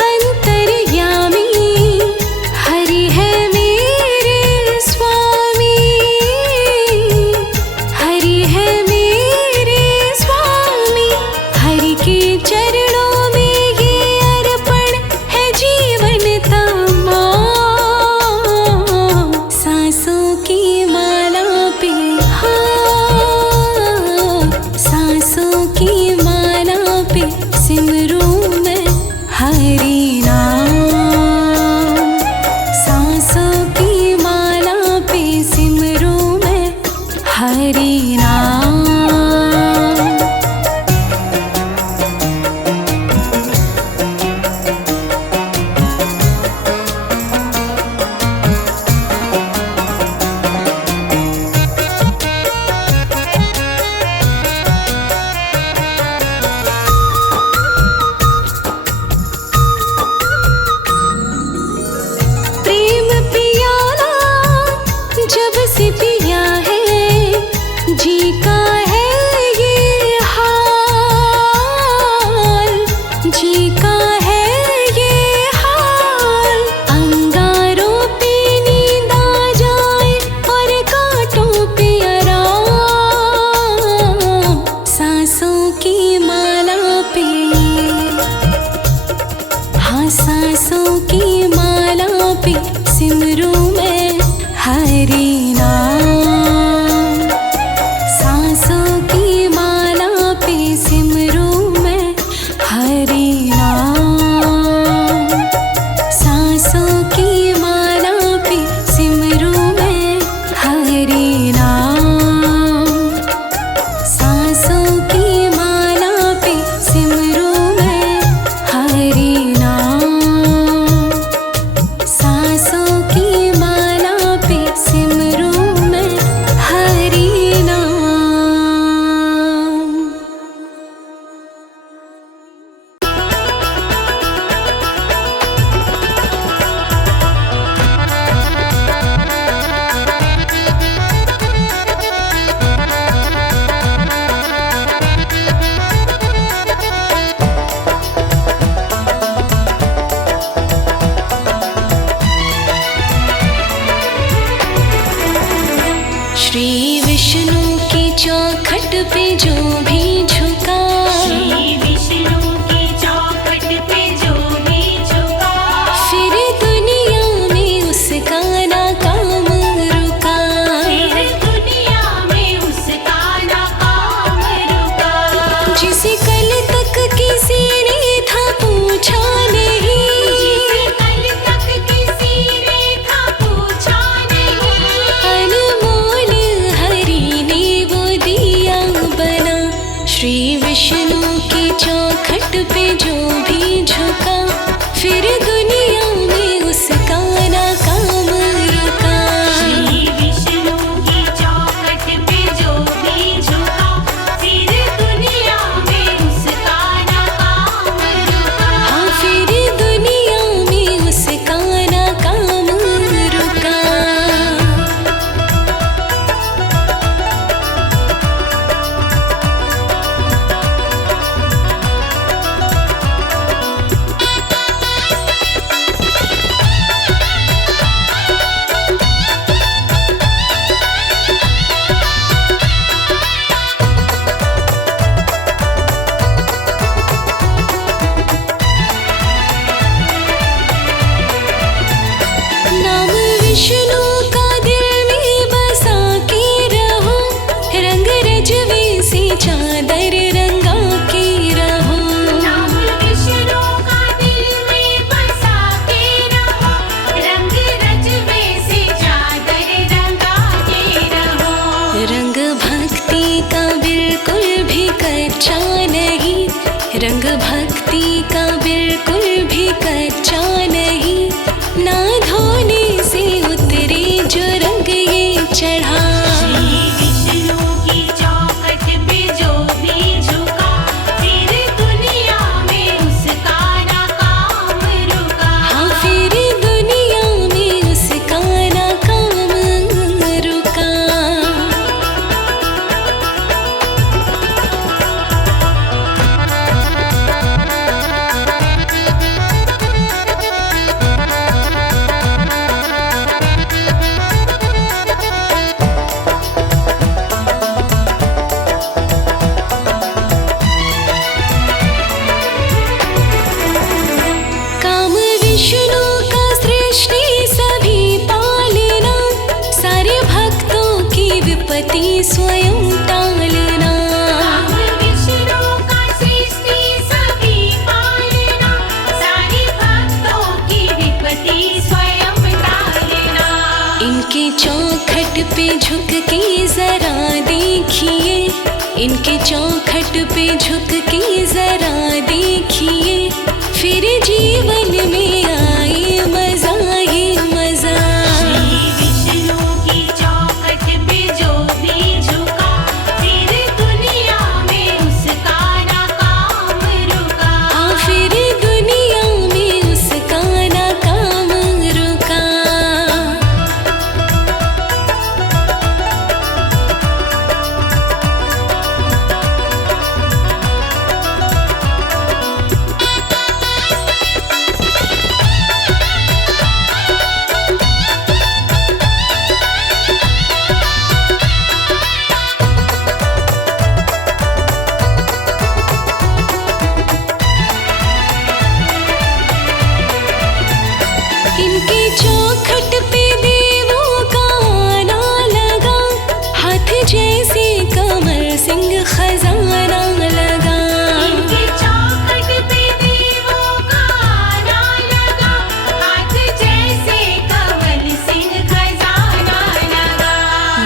अंतर्यामी, हरि है मेरे स्वामी, हरि है मेरे स्वामी। हरि के चरणों में ये अर्पण है जीवन तमाम। सांसों की माला पे हाँ, सांसों की माला पे सिमरू मैं हरि नाम। सांसों की माला पे सिमरू मैं हरि नाम। प्रेम पियाला जब से पिया है, जी का है ये हाल, जी का है ये हाल। अंगारों पे नींद आ जाए और कांटों पे आराम। सांसों की माला पे हाँ, सांसों की माला पे सिमरू मैं हरि नाम। सांसों की माला पे सिमरू मैं हरि नाम। सांसों की माला पे सिमरू मैं हरि नाम। सांसों की माला पे सिमरू मैं हरि नाम। सांसों की माला पे सिमरू मैं हरि नाम। श्री विष्णु की चौखट पे जो भी झुका, श्री विष्णु की चौखट पे जो भी झुका, फिर दुनिया में उसका ना काम रुका। फिर दुनिया में उसका ना काम रुका। जिसे कल तक किसी ने था पूछा नहीं, जिसे कल तक किसी ने था पूछा नहीं, अनमोल हरि ने वो दिया बना। श्री विष्णु की चौखट पे जो भी झुका, फिर दुनिया में उसका ना काम रुका। श्री विष्णु की चौखट पे जो भी झुका, फिर दुनिया में उसका ना काम रुका। हाँ, फिर दुनिया में उसका ना काम रुका। रंग भक्ति का बिल्कुल भी कच्चा नहीं, ना धोने से उतरे जो रंग ये चढ़ा। श्री विष्णु की चौखट पे जो भी झुका, फिर दुनिया में उसका ना काम रुका। हाँ, फिर दुनिया में उसका ना काम रुका। काम विष्णु का सृष्टि सभी पालना, सारे भक्तों की विपत्ति स्वयं टालना। काम विष्णु का सृष्टि सभी पालना, सारे भक्तों की विपत्ति स्वयं टालना। इनके चौखट पे झुक के जरा देखिए, इनके चौखट पे झुक के जरा देखिए, फिर जीवन में आए मजा ही मजा। श्री विष्णु की चौखट पे जो भी झुका, फिर दुनिया में उसका ना काम रुका। हाँ, फिर दुनिया में उसका ना काम रुका। इनके चौखट पे देवों का आना लगा, हाथ जैसे कमल सिंह खजाना लगा। इनके चौखट पे देवों का आना लगा, हाथ जैसे कमल सिंह खजाना लगा।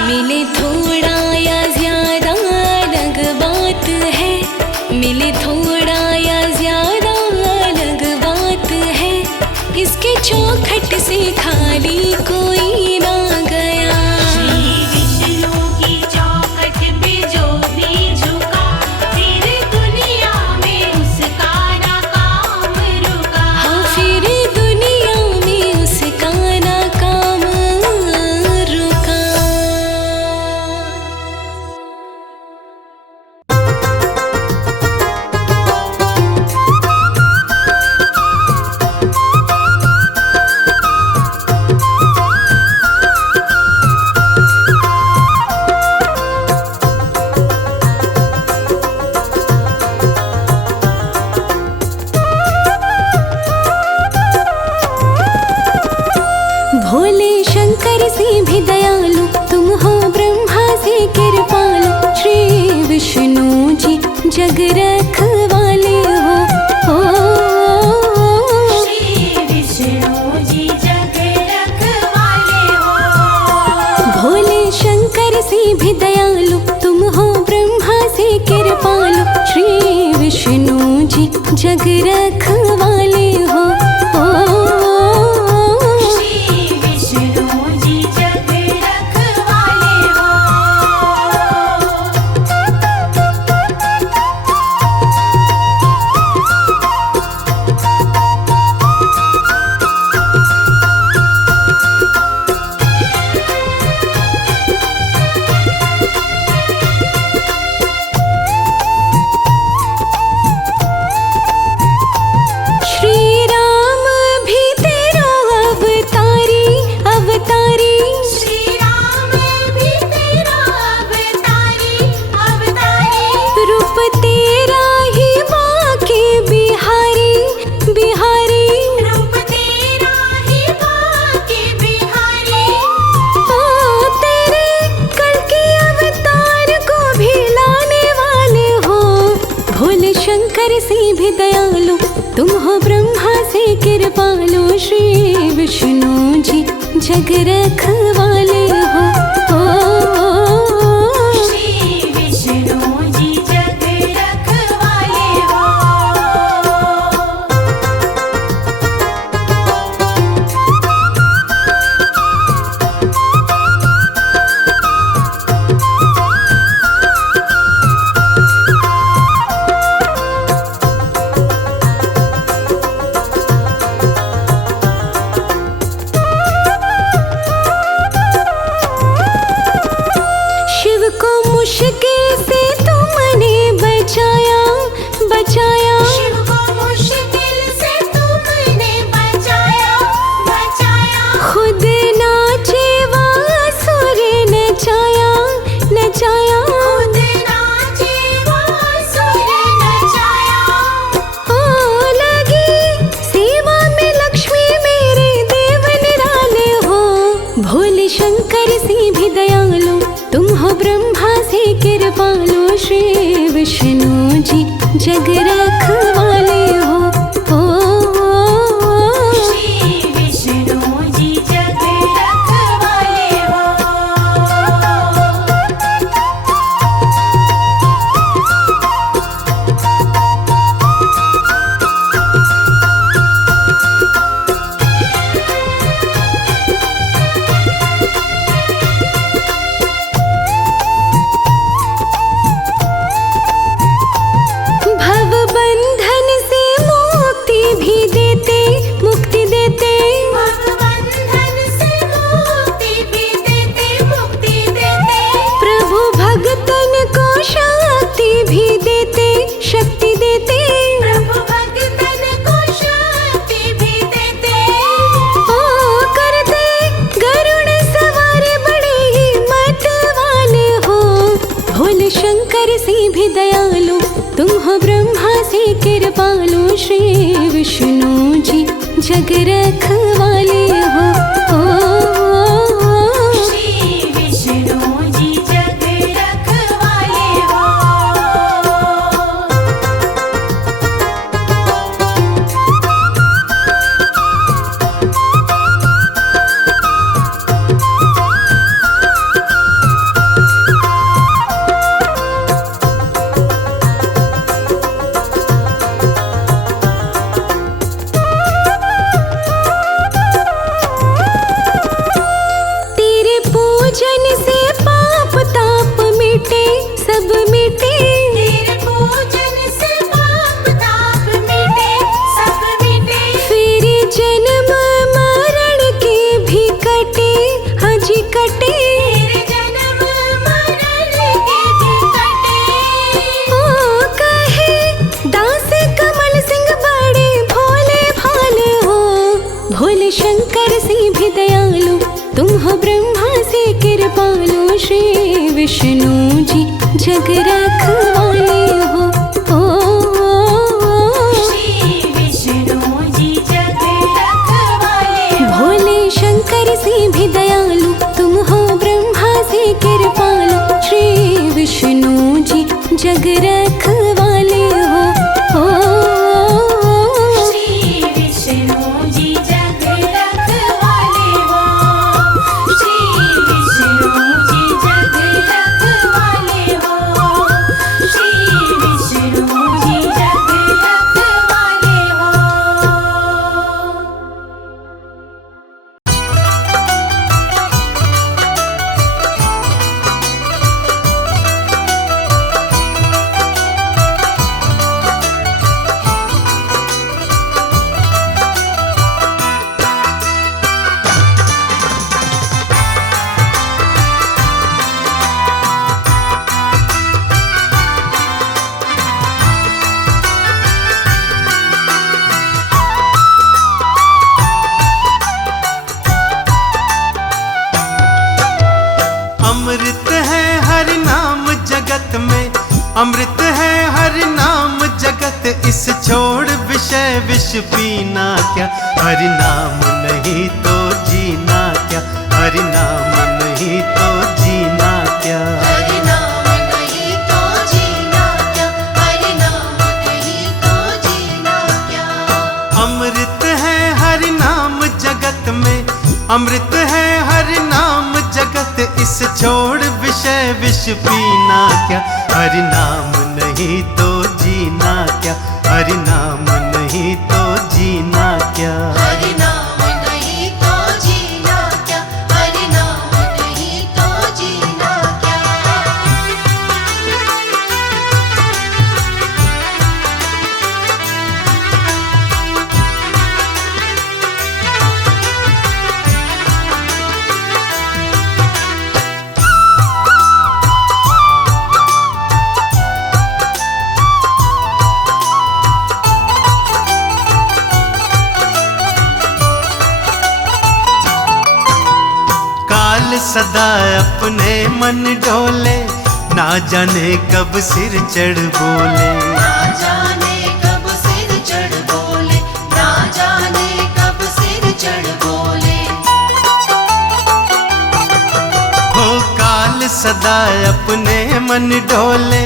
मिले थोड़ा या ज्यादा अलग बात है, मिले थोड़ा या ज्यादा अलग बात है, इसके चौखट से खाली कोई ना गया। श्री विष्णु की चौखट पे जो भी झुका, फिर दुनिया में उसका ना काम रुका। हाँ, फिर दुनिया में उसका ना काम रुका। भोले शंकर से भी दयालु तुम हो, ब्रह्मा से कृपालु, श्री विष्णु जी जग रखवाले हो। श्री विष्णु जी जग रखवाले हो। भोले शंकर से भी दयालु तुम हो, ब्रह्मा से कृपालु, श्री विष्णु जी जग रखवाले हो। श्री विष्णु जी जग रखवाले हो। तुम हो ब्रह्मा से कृपालु, श्री विष्णु जी जग रखवाले हो। श्री विष्णु जी जग रखवाले हो। जग रखवाले हो। श्री विष्णु जी जग रखवाले हो। भव बंधन से मुक्ति भी देते, मुक्ति देते। भवबंधन से मुक्ति भी देते, मुक्ति देते। प्रभु भगतन को शक्ति भी देते, शक्ति देते। प्रभु भगतन को शक्ति भी देते। ओ करते गरुड़ सवार बड़े हिम्मत वाले हो। भोले शंकर से भी दयालु तुम हो, ब्रह्मा से कृपालु। श्री विष्णु जी जग रखवाले हो। श्री विष्णु जी जग रखवाले हो। तेरे पूजन से पाप ताप मिटे, सब मिटे। तेरे पूजन से पाप ताप मिटे, सब मिटे। फिर जन्म मरण के भी कटे, हाँ जी कटे। तेरे जन्म मरण के भी कटे। ओ कहे दास कमल सिंह बड़े भोले भाले हो। भोले शंकर से भी दयालु तुम हो, ब्रह्मा से कृपालु। श्री विष्णु जी जग रखवाले हो। श्री विष्णु जी जग रखवाले हो। भोले शंकर से भी दयालु तुम हो, ब्रह्मा से कृपालु। श्री विष्णु जी जग रखवाले हो। श्री विष्णु जी जग रखवाले हो। श्री विष्णु जी जग रखवाले हो। श्री विष्णु जी जग रखवाले हो। अमृत है हर नाम जगत में, अमृत है हर नाम जगत। इस छोड़ विषय विष पीना क्या, हरि नाम नहीं तो जीना क्या, हरि नाम नहीं तो जीना क्या। हरि नाम नहीं तो जीना क्या, हरि नाम नहीं तो जीना क्या। अमृत है हर नाम जगत में, अमृत है हर नाम जगत। इस छोड़ विषय विष पीना क्या, हरि नाम नहीं तो जीना क्या, हरि नाम नहीं तो जीना क्या। हरि नाम नहीं तो जीना क्या, हरि नाम नहीं तो जीना क्या। सदा अपने मन डोले, ना जाने कब सिर चढ़ बोले। ना जाने कब सिर चढ़ बोले, ना जाने कब सिर चढ़ बोले। हो काल सदा अपने मन डोले,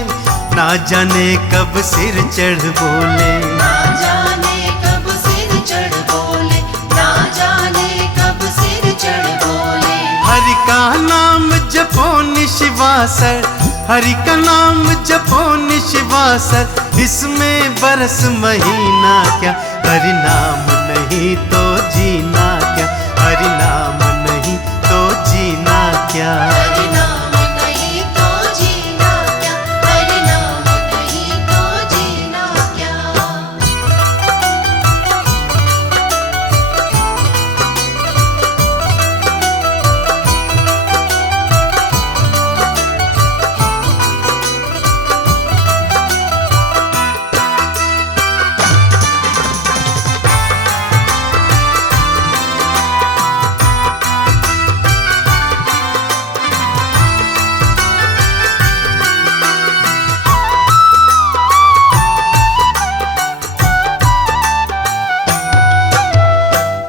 ना जाने कब सिर चढ़ बोले, ना जाने कब सिर चढ़ बोले, ना जाने कब सिर चढ़ बोले। हरि का नाम जपो निशिवासर, हरि का नाम जपो निशिवासर, इसमें बरस महीना क्या, हरि नाम नहीं तो जीना क्या, हरि नाम नहीं तो जीना क्या। हरि नाम नहीं तो जीना क्या, हरि नाम नहीं तो जीना क्या।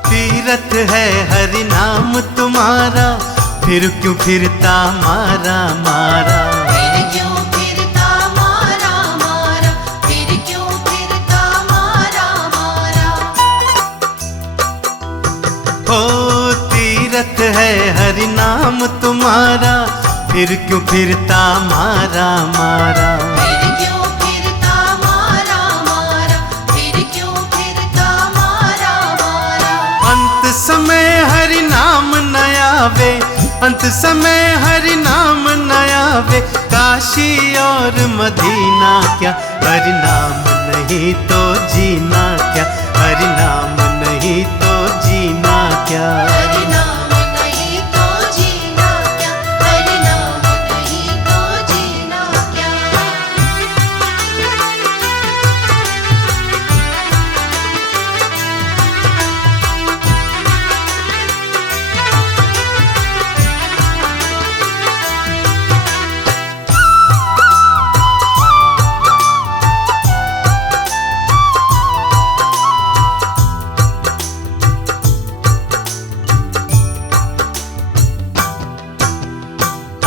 तीरथ है हरि नाम तुम्हारा, फिर क्यों फिरता मारा मारा। फिर क्यों फिरता मारा मारा, फिर क्यों फिरता मारा मारा। हो तीरथ है हरि नाम तुम्हारा, फिर क्यों फिरता मारा मारा। फिर क्यों फिरता मारा मारा, फिर क्यों फिरता मारा मारा। अंत समय हरि नाम न आवे, अंत समय हरि नाम न आवे, काशी और मदीना क्या, हरि नाम नहीं तो जीना क्या, हरि नाम नहीं तो जीना क्या। हरि नाम नहीं तो जीना क्या, हरि नाम नहीं तो जीना क्या।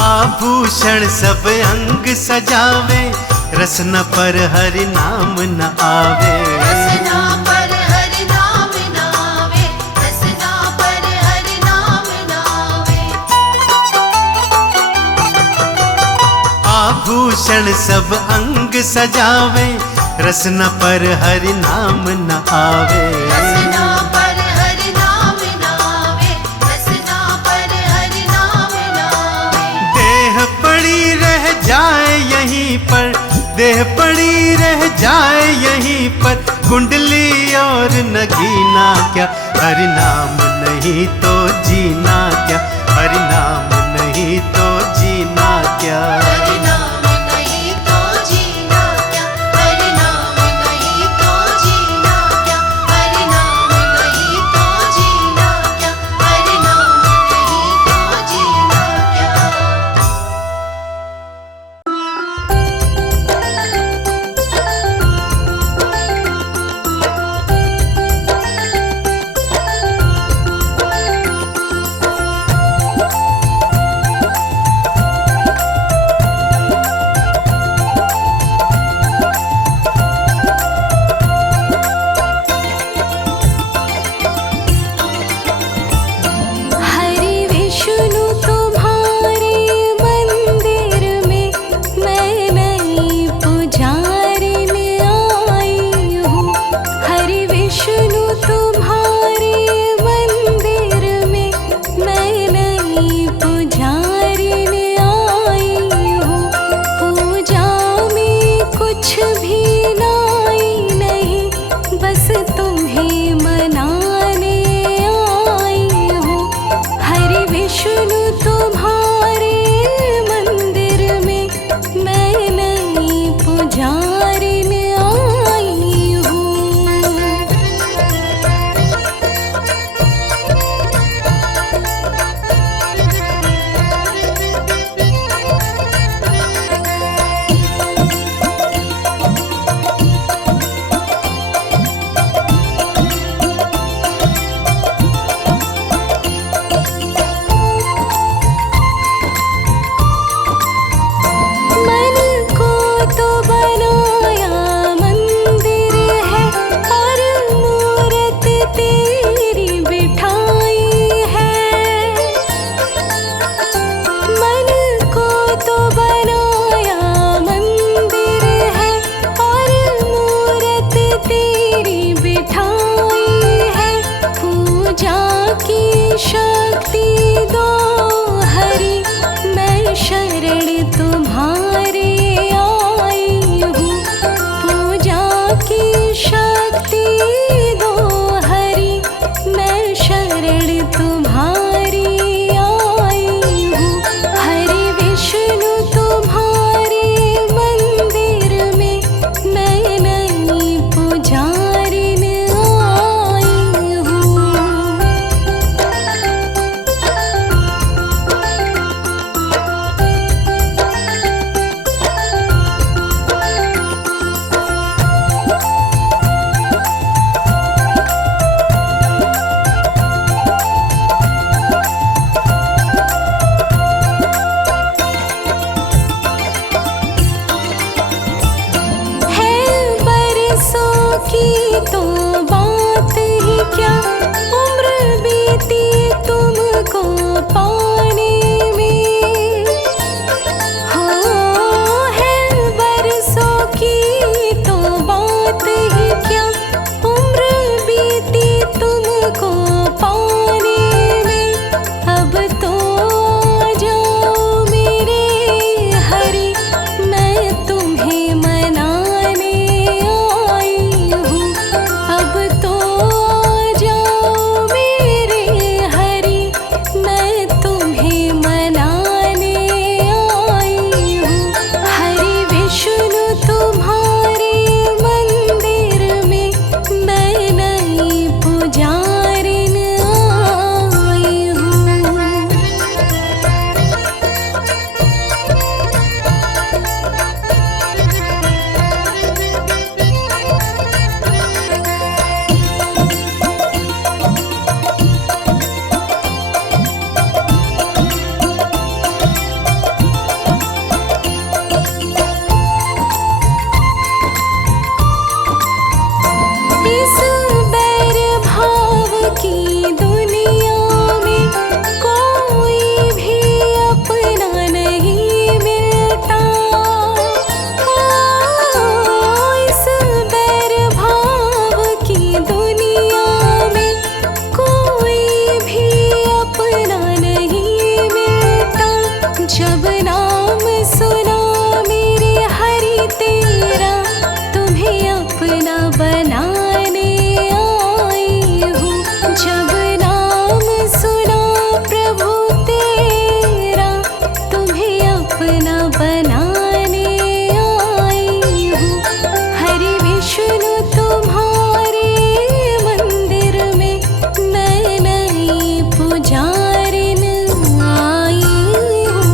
आभूषण सब अंग सजावे, रसना पर हरि नाम न आवे। रसना पर हरि नाम न आवे, रसना पर हरि नाम न आवे। आभूषण सब अंग सजावे, रसना पर हरि नाम न आवे। रसना पर हरि नाम न आवे, रसना पर हरि नाम न आवे। देह पड़ी रह जाए यहीं पर, देह पड़ी रह जाए यहीं पर, कुंडली और नगीना क्या, हरि नाम नहीं तो जीना क्या, हरि नाम नहीं तो जीना क्या। हरि नाम नहीं तो जीना क्या, हरि नाम नहीं तो जीना क्या, हरि नाम नहीं तो जीना क्या, हरि नाम नहीं तो जीना क्या। तो बात ही क्या, उम्र बीती तुमको पाने में। हो है बरसों की तो बात ही क्या, उम्र बीती तुमको पाने में। अब तो आ जाओ मेरे हरि, मैं तुम्हें मनाने आई हूँ। अब तो आ जाओ मेरे हरि, मैं तुम्हें मनाने आई हूँ। हरि विष्णु तुम्हारे मंदिर में मैं नई पुजारिन आई हूँ। इस बैर भाव की दुनिया में कोई भी अपना नहीं मिलता। इस बैर भाव की दुनिया में कोई भी अपना नहीं मिलता। जब नाम सुना मेरे हरि तेरा, तुम्हें अपना बनाने आई हूँ। जब नाम सुना प्रभु तेरा, तुम्हें अपना बनाने आई हूँ। हरि विष्णु तुम्हारे मंदिर में मैं नई पुजारिन आई हूँ।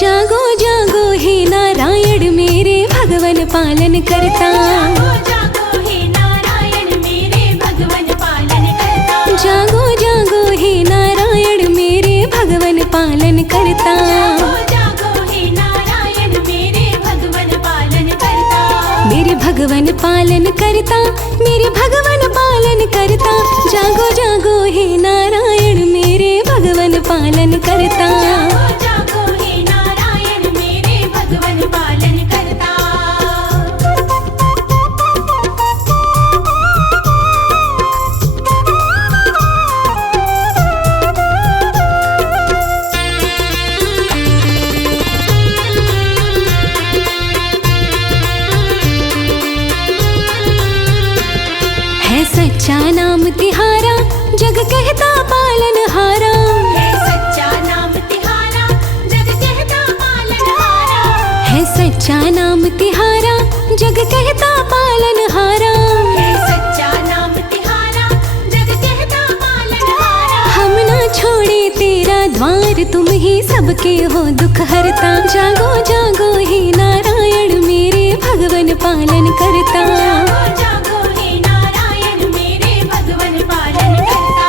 जागो जागो हे नारायण मेरे भगवन पालन करता। जागो जागो हे नारायण मेरे भगवन पालन करता। जागो जागो हे नारायण मेरे भगवन पालन करता। जागो जागो हे नारायण मेरे भगवन पालन करता। मेरे भगवन पालन करता, मेरे भगवन पालन करता। जागो जागो हे नारायण मेरे भगवन पालन करता। जागो जागो हे नारायण मेरे भगवन पालन करता। है सच्चा नाम तिहारा, जग कहता पालनहारा। है सच्चा नाम तिहारा, जग कहता पालनहारा। है सच्चा नाम तिहारा, जग कहता पालनहारा। है सच्चा नाम तिहारा, जग कहता पालनहारा। हम ना छोड़े तेरा द्वार, तुम ही सबके हो दुख हरता। जागो जागो हे नारायण मेरे भगवन पालन करता। जागो जागो हे नारायण मेरे भगवन पालन करता।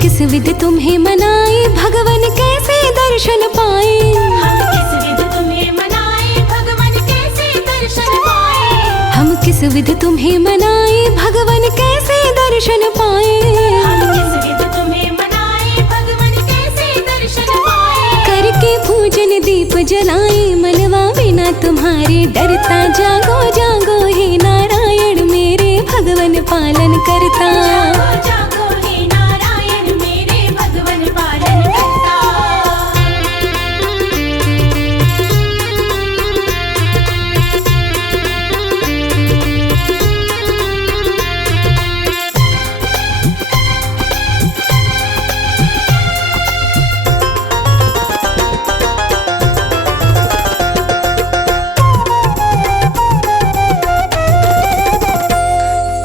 किस विधि तुम्हें मनाए, भगवन कैसे दर्शन पाए। हम किस विधि तुम्हें मनाए, भगवन कैसे दर्शन पाए। हम किस विधि तुम्हें मनाए, भगवन कैसे दर्शन पाए। हम किस विधि तुम्हें मनाए, भगवन कैसे दर्शन पाए। करके पूजन दीप जलाए मनवा बिना तुम्हारे डरता। जागो जागो हे नारायण मेरे भगवन पालन करता। जागो जागो हे नारायण मेरे भगवन पालन करता।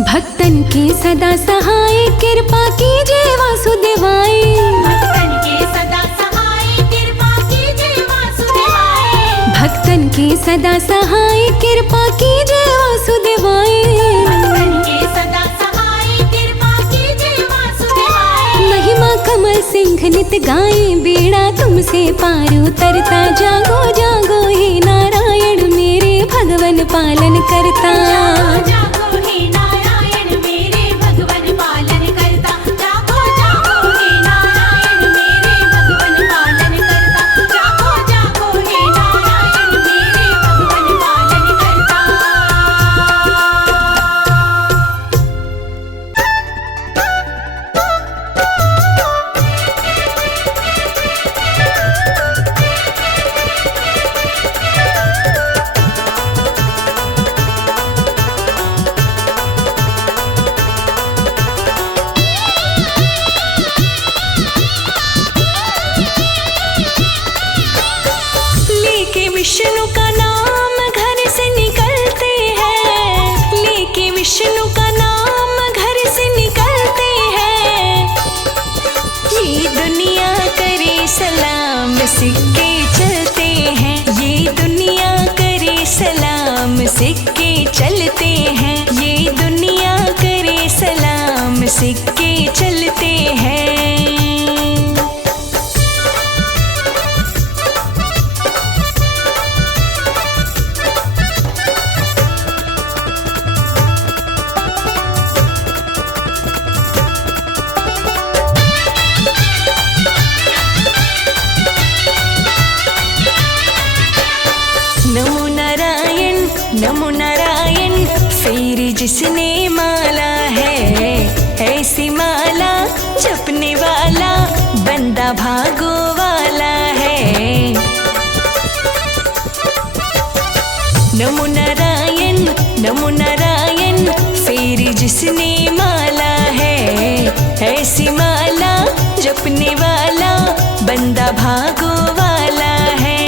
भक्तन के सदा सहाय कृपा कीजिए वासुदेवाय। भक्तन के सदा सहाय कृपा कीजिए वासुदेवाय। भक्तन के सदा सहाय कृपा कीजिए वासुदेवाय। भक्तन के सदा सहाय कृपा कीजिए वासुदेवाय। महिमा कमल सिंह नित गाए बेड़ा तुमसे पार उतरता। जागो जागो हे नारायण मेरे भगवन पालन करता। जागो जागो हे नारायण मेरे भगवन पालन करता। जागो जागो हे नारायण मेरे भगवन पालन करता। जागो जागो हे नारायण मेरे भगवन पालन करता। लेके विष्णु का नाम घर से निकलते हैं। लेके विष्णु का नाम घर से निकलते हैं। ये दुनिया करे सलाम सिक्के चलते हैं। ये दुनिया करे सलाम सिक्के चलते हैं। ये दुनिया करे सलाम सिक्के चलते हैं। नमो नारायण फिर जिसने माला है ऐसी माला जपने वाला बंदा भागो वाला है। नमो नारायण फिर जिसने माला है ऐसी माला जपने वाला बंदा भागो वाला है।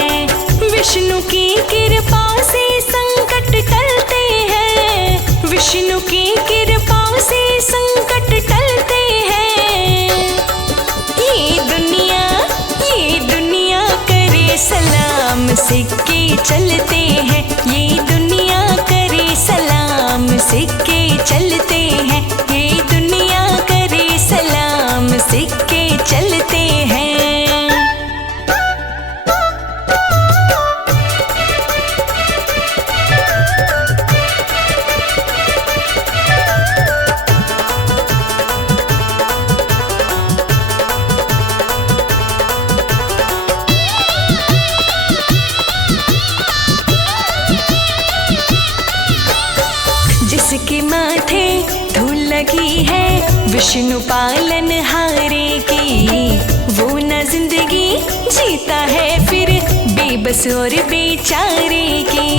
विष्णु की कृपा से संकट टलते हैं। विष्णु की कृपा से संकट टलते हैं। ये दुनिया करे सलाम सिक्के चलते हैं। ये दुनिया करे सलाम सिक्के चलते हैं। ये दुनिया करे सलाम सिक्के चलते हैं। जिसके माथे धूल लगी है विष्णु पालन हारे की, वो न जिंदगी जीता है फिर बेबस और बेचारे की।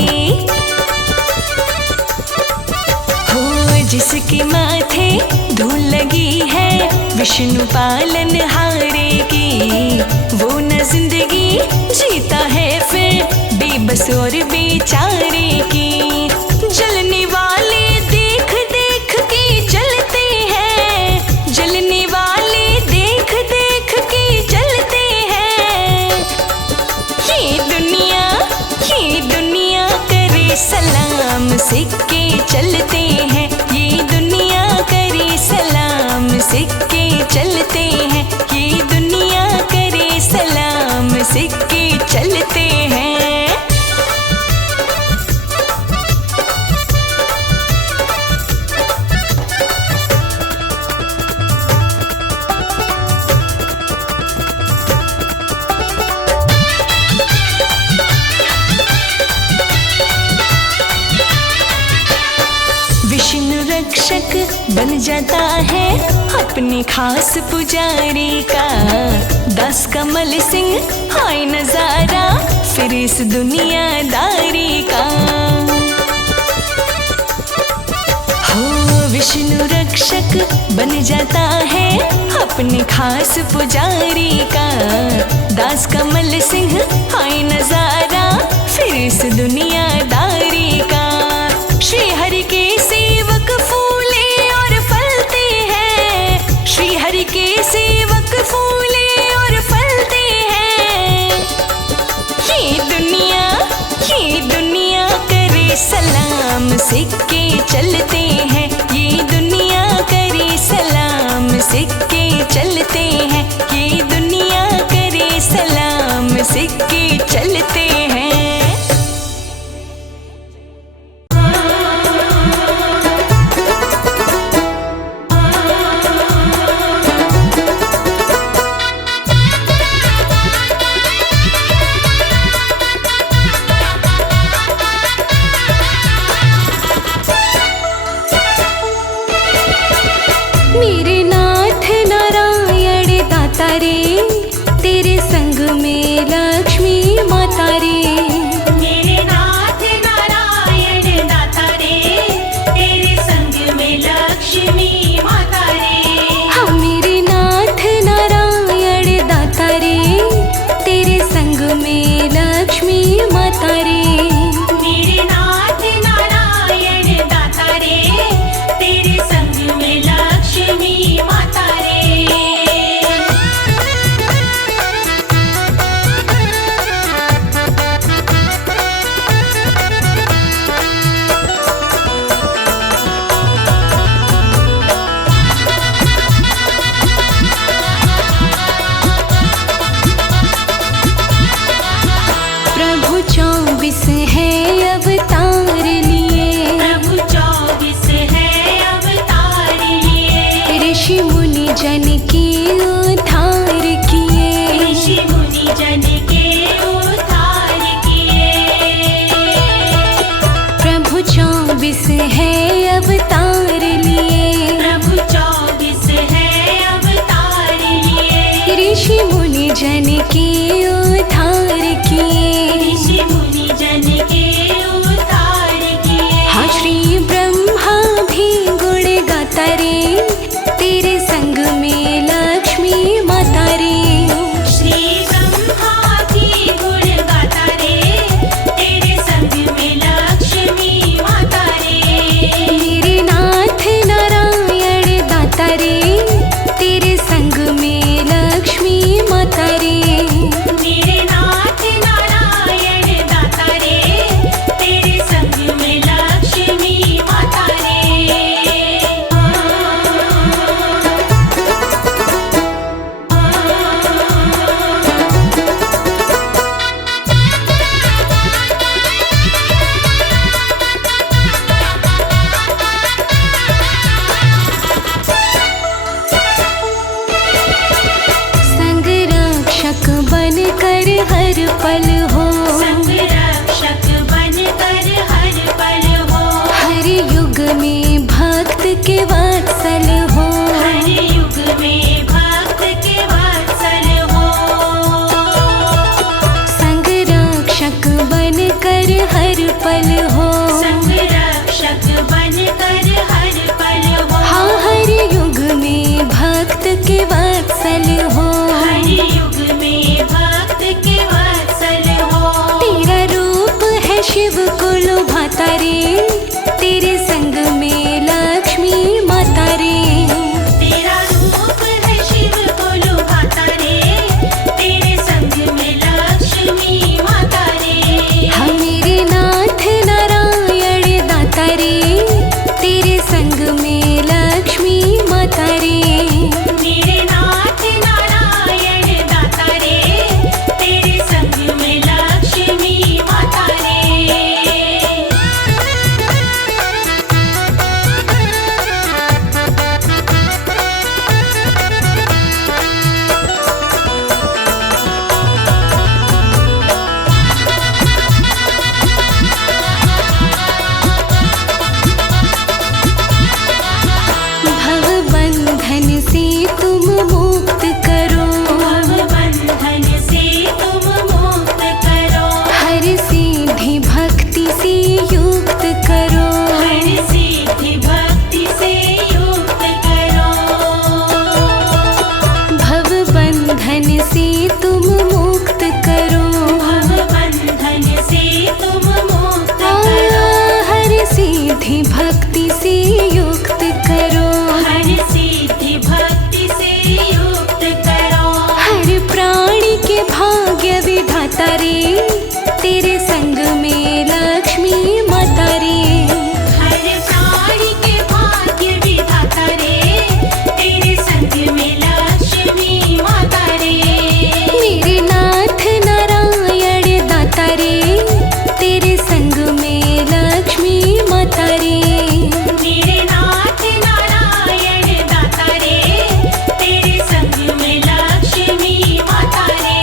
हो जिसके माथे धूल लगी है विष्णु पालन हारे की, वो न जिंदगी जीता है फिर बेबस और बेचारे की। जलने वाले देख देख के जलते हैं। जलने वाले देख देख के जलते हैं। ये दुनिया करे सलाम सिक्के चलते हैं। ये दुनिया करे सलाम सिक्के चलते हैं। ये दुनिया करे सलाम सिक्के चलते हैं। बन जाता है अपने खास पुजारी का। दास कमल सिंह हाय नजारा फिर इस दुनियादारी का। हो विष्णु रक्षक बन जाता है अपने खास पुजारी का। दास कमल सिंह हाय नजारा फिर इस दुनियादारी का। श्री हरि के सेवक फूले और फलते हैं, श्री हरि के सेवक फूले और फलते हैं। ये दुनिया करे सलाम सिक्के चलते हैं। ये दुनिया करे सलाम सिक्के चलते हैं। ये दुनिया करे सलाम सिक्के चलते हैं। मेरे नाथ नारायण दाता रे, तेरे संग में लक्ष्मी माता रे। मेरे नाथ नारायण दाता रे, तेरे संग में लक्ष्मी माता रे। हाँ मेरे नाथ नारायण दाता रे, तेरे संग में लक्ष्मी माता रे। मेरे नाथ नारायण दाता रे, तेरे संग में लक्ष्मी माता रे। प्रभु 24 है अवतार लिए, प्रभु 24 है अवतार लिए। ऋषि मुनि जन के उद्धार किए। ऋषि मुनि जन के उद्धार किए। प्रभु 24 है अवतार लिए, प्रभु 24 है अवतार लिए। ऋषि मुनि जन के उद्धार किए। ऋषि मुनि जन के उद्धार किए। हाँ श्री ब्रह्मा भी गुण गाता रे, तेरे संग में लक्ष्मी माता रे। श्री ब्रह्मा की गुण गाता रे, तेरे संग में लक्ष्मी माता रे। मेरे नाथ नारायण दाता रे, तेरे संग में लक्ष्मी माता रे। मेरे नाथ नारायण दाता रे, तेरे संग में लक्ष्मी माता रे। संग रक्षक बन कर हर पल हो, संग रक्षक बन कर हर पल हो। हर युग में भक्त के वत्सल हो। हर युग में भक्त के वत्सल हो। संग रक्षक बन कर हर पल हो। संग रक्षक बन कर हर पल हो। हाँ हर युग में भक्त के वत्सल हो। हर युग में भक्त के वत्सल हो। तेरा रूप है शिव को लुभाता रे, तेरे संग में लक्ष्मी माता रे। तेरा रूप है शिव को लुभाता रे, तेरे संग में लक्ष्मी माता रे। हाँ मेरे नाथ नारायण दाता रे, तेरे संग में लक्ष्मी माता रे। मेरे नाथ नारायण दाता रे, तेरे संग में लक्ष्मी माता रे। रे। मेरे नाथ नारायण दाता रे, तेरे संग में लक्ष्मी माता रे।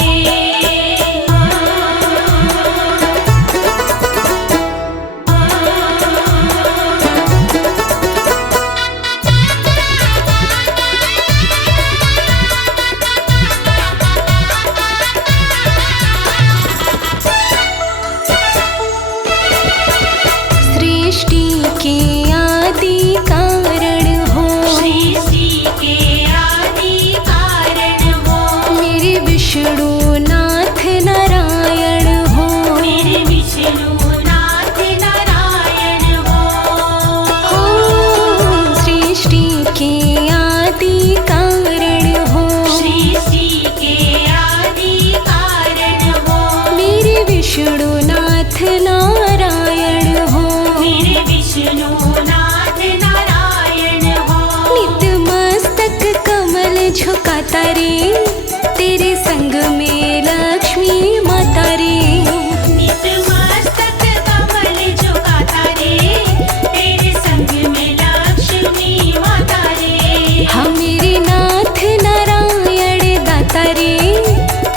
सृष्टि के आदि कारण हो, सृष्टि के आदि कारण हो, मेरे विष्णु नाथ नारायण हो। मेरे विष्णु नाथ नारायण हो। सृष्टि के आदि कारण हो, सृष्टि के आदि कारण हो, मेरे विष्णु नाथ नारायण हो। मेरे विष्णु नाथ नारायण हो। नित मस्तक कमल झुकाता रे, तेरे संग में लक्ष्मी माता रे। नित मस्तक कमल झुकाता रे, तेरे संग में लक्ष्मी माता रे। हम मेरे नाथ नारायण दाता रे,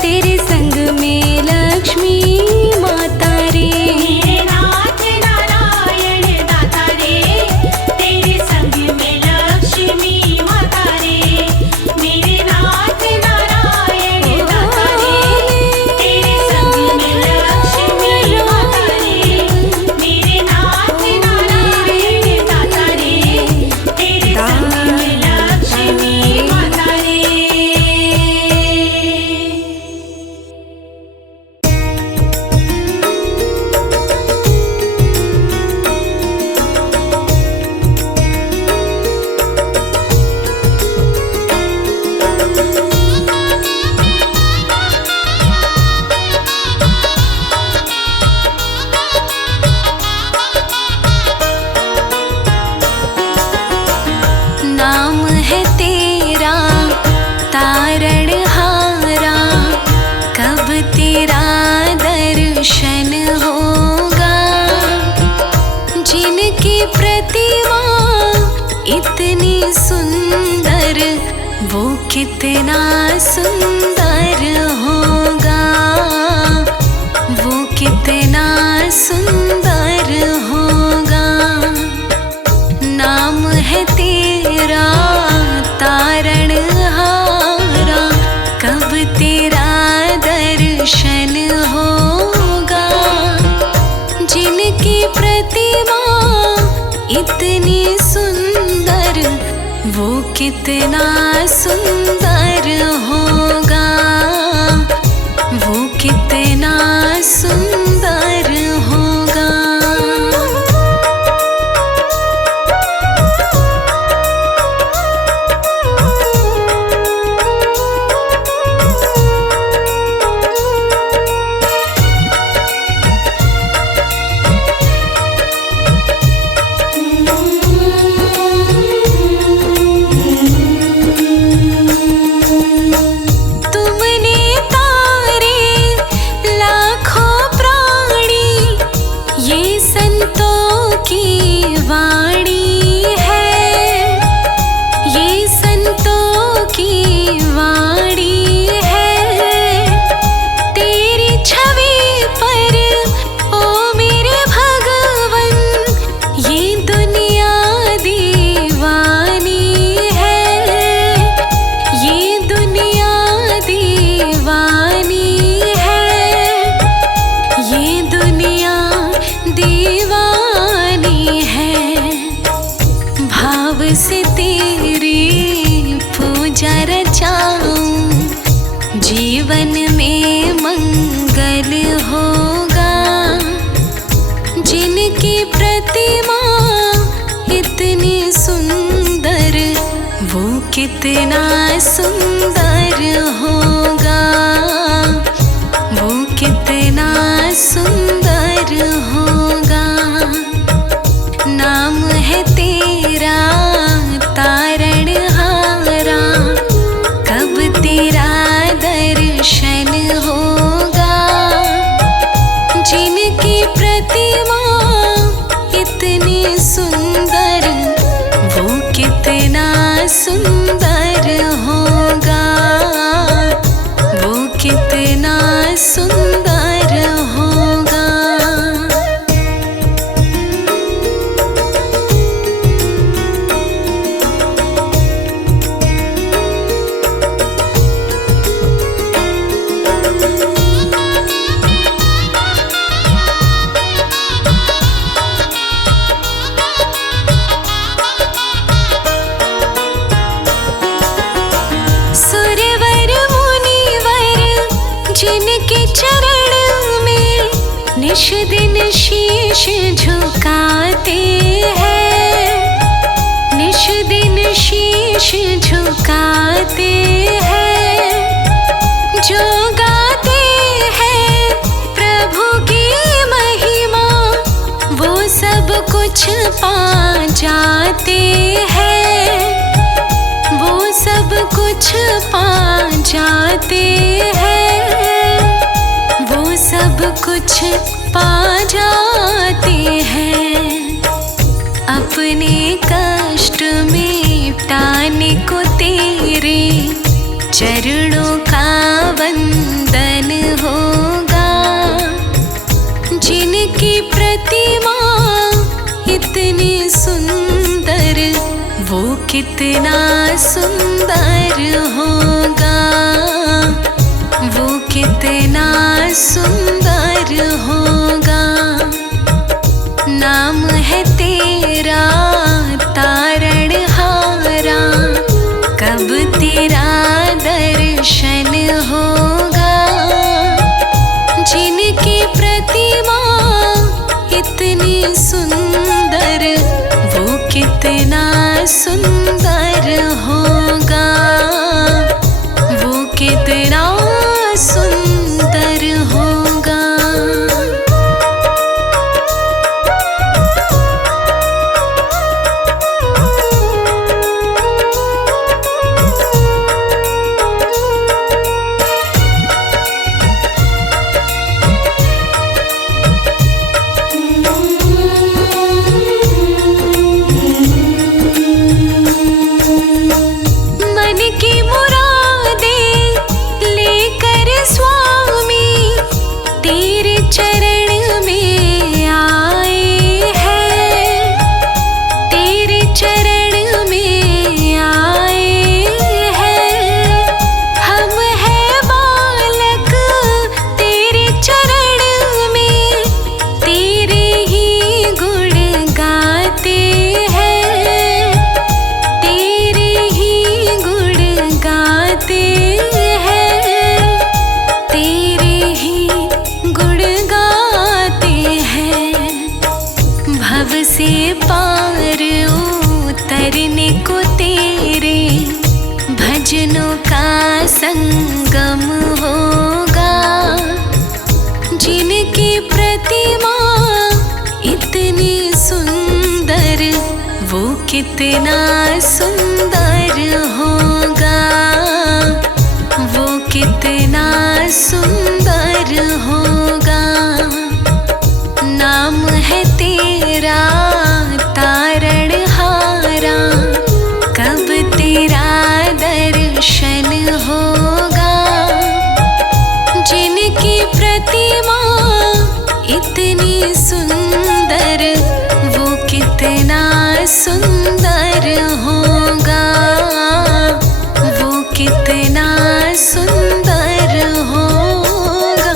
तेरे संग में लक्ष्मी माता रे। मेरे नाथ नारायण दाता रे, तेरे संग में लक्ष्मी माता रे। मेरे नाथ नारायण दाता रे, तेरे संग में लक्ष्मी माता रे। मेरे नाथ नारायण दाता रे, तेरे संग में लक्ष्मी माता रे। नाम है तेरा तारणहारा, कब तेरा दर्शन होगा। जिनकी प्रतिमा इतनी सुंदर, वो कितना सुंदर होगा। वो कितना सुंदर होगा। नाम है तेरा तारणहारा, कब तेरा दर्शन होगा। जिनकी प्रतिमा इतनी सुंदर, वो कितना सुंदर होगा। वो कितना सुंदर होगा। तुमने तारे लाखों प्राणी, ये संतों की वाणी है। ये संतों की वाणी है। तेरी छवि पर ओ मेरे भगवन, ये दुनिया दीवानी है। ये दुनिया दीवानी है। ये दुनिया दीवानी है। भाव से तेरी पूजा रचाऊं, जीवन में मंगल होगा। जिनकी प्रतिमा इतनी सुंदर, वो कितना सुंदर होगा। वो कितना सुंदर होगा। नाम है तेरा तारणहारा, कब तेरा दर्शन होगा। जिनकी प्रतिमा इतनी सुंदर, सुंदर होगा, वो कितना सुंदर होगा। सुरवर मुनिवर जिनके चरण में निश दिन शीश झुकाते हैं, निश दिन शीश झुकाते हैं, जो गाते हैं प्रभु की महिमा वो सब कुछ पा जाते हैं, वो सब कुछ पा जाते हैं, वो सब कुछ पा जाते हैं। अपने कष्ट मिटाने को तेरे चरणों का वंदन होगा, जिनकी प्रतिमा इतनी सुंदर वो कितना सुंदर होगा, वो कितना सुंदर होगा। नाम है तेरा तारणहारा, कब तेरा दर्शन होगा, जिनकी प्रतिमा इतनी सुंदर वो कितना सुंदर होगा, वो कितना सुंदर होगा। मन की मुरादें लेकर स्वामी तेरे चरण में आए हैं, तेरे चरण में आए हैं। हम हैं बालक तेरे चरण में, तेरे ही गुण गाते हैं, तेरे ही गुण गाते हैं, तेरे ही गुण गाते हैं। भव से पार उतरने को तेरे भजनों का संगम होगा, जिनकी प्रतिमा इतनी सुंदर वो कितना सुंदर होगा, वो कितना सुंदर होगा। नाम है तेरा तारणहारा, कब तेरा दर्शन होगा, जिनकी प्रतिमा इतनी सुंदर वो कितना सुंदर होगा, वो कितना सुंदर होगा।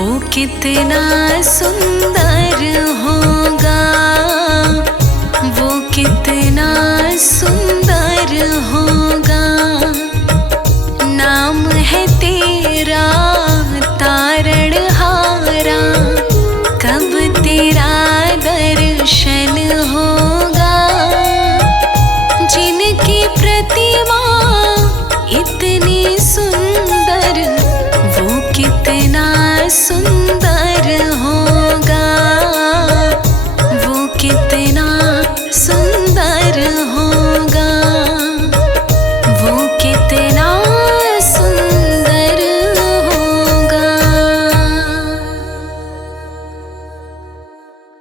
वो कितना सुंदर होगा, वो कितना सुंदर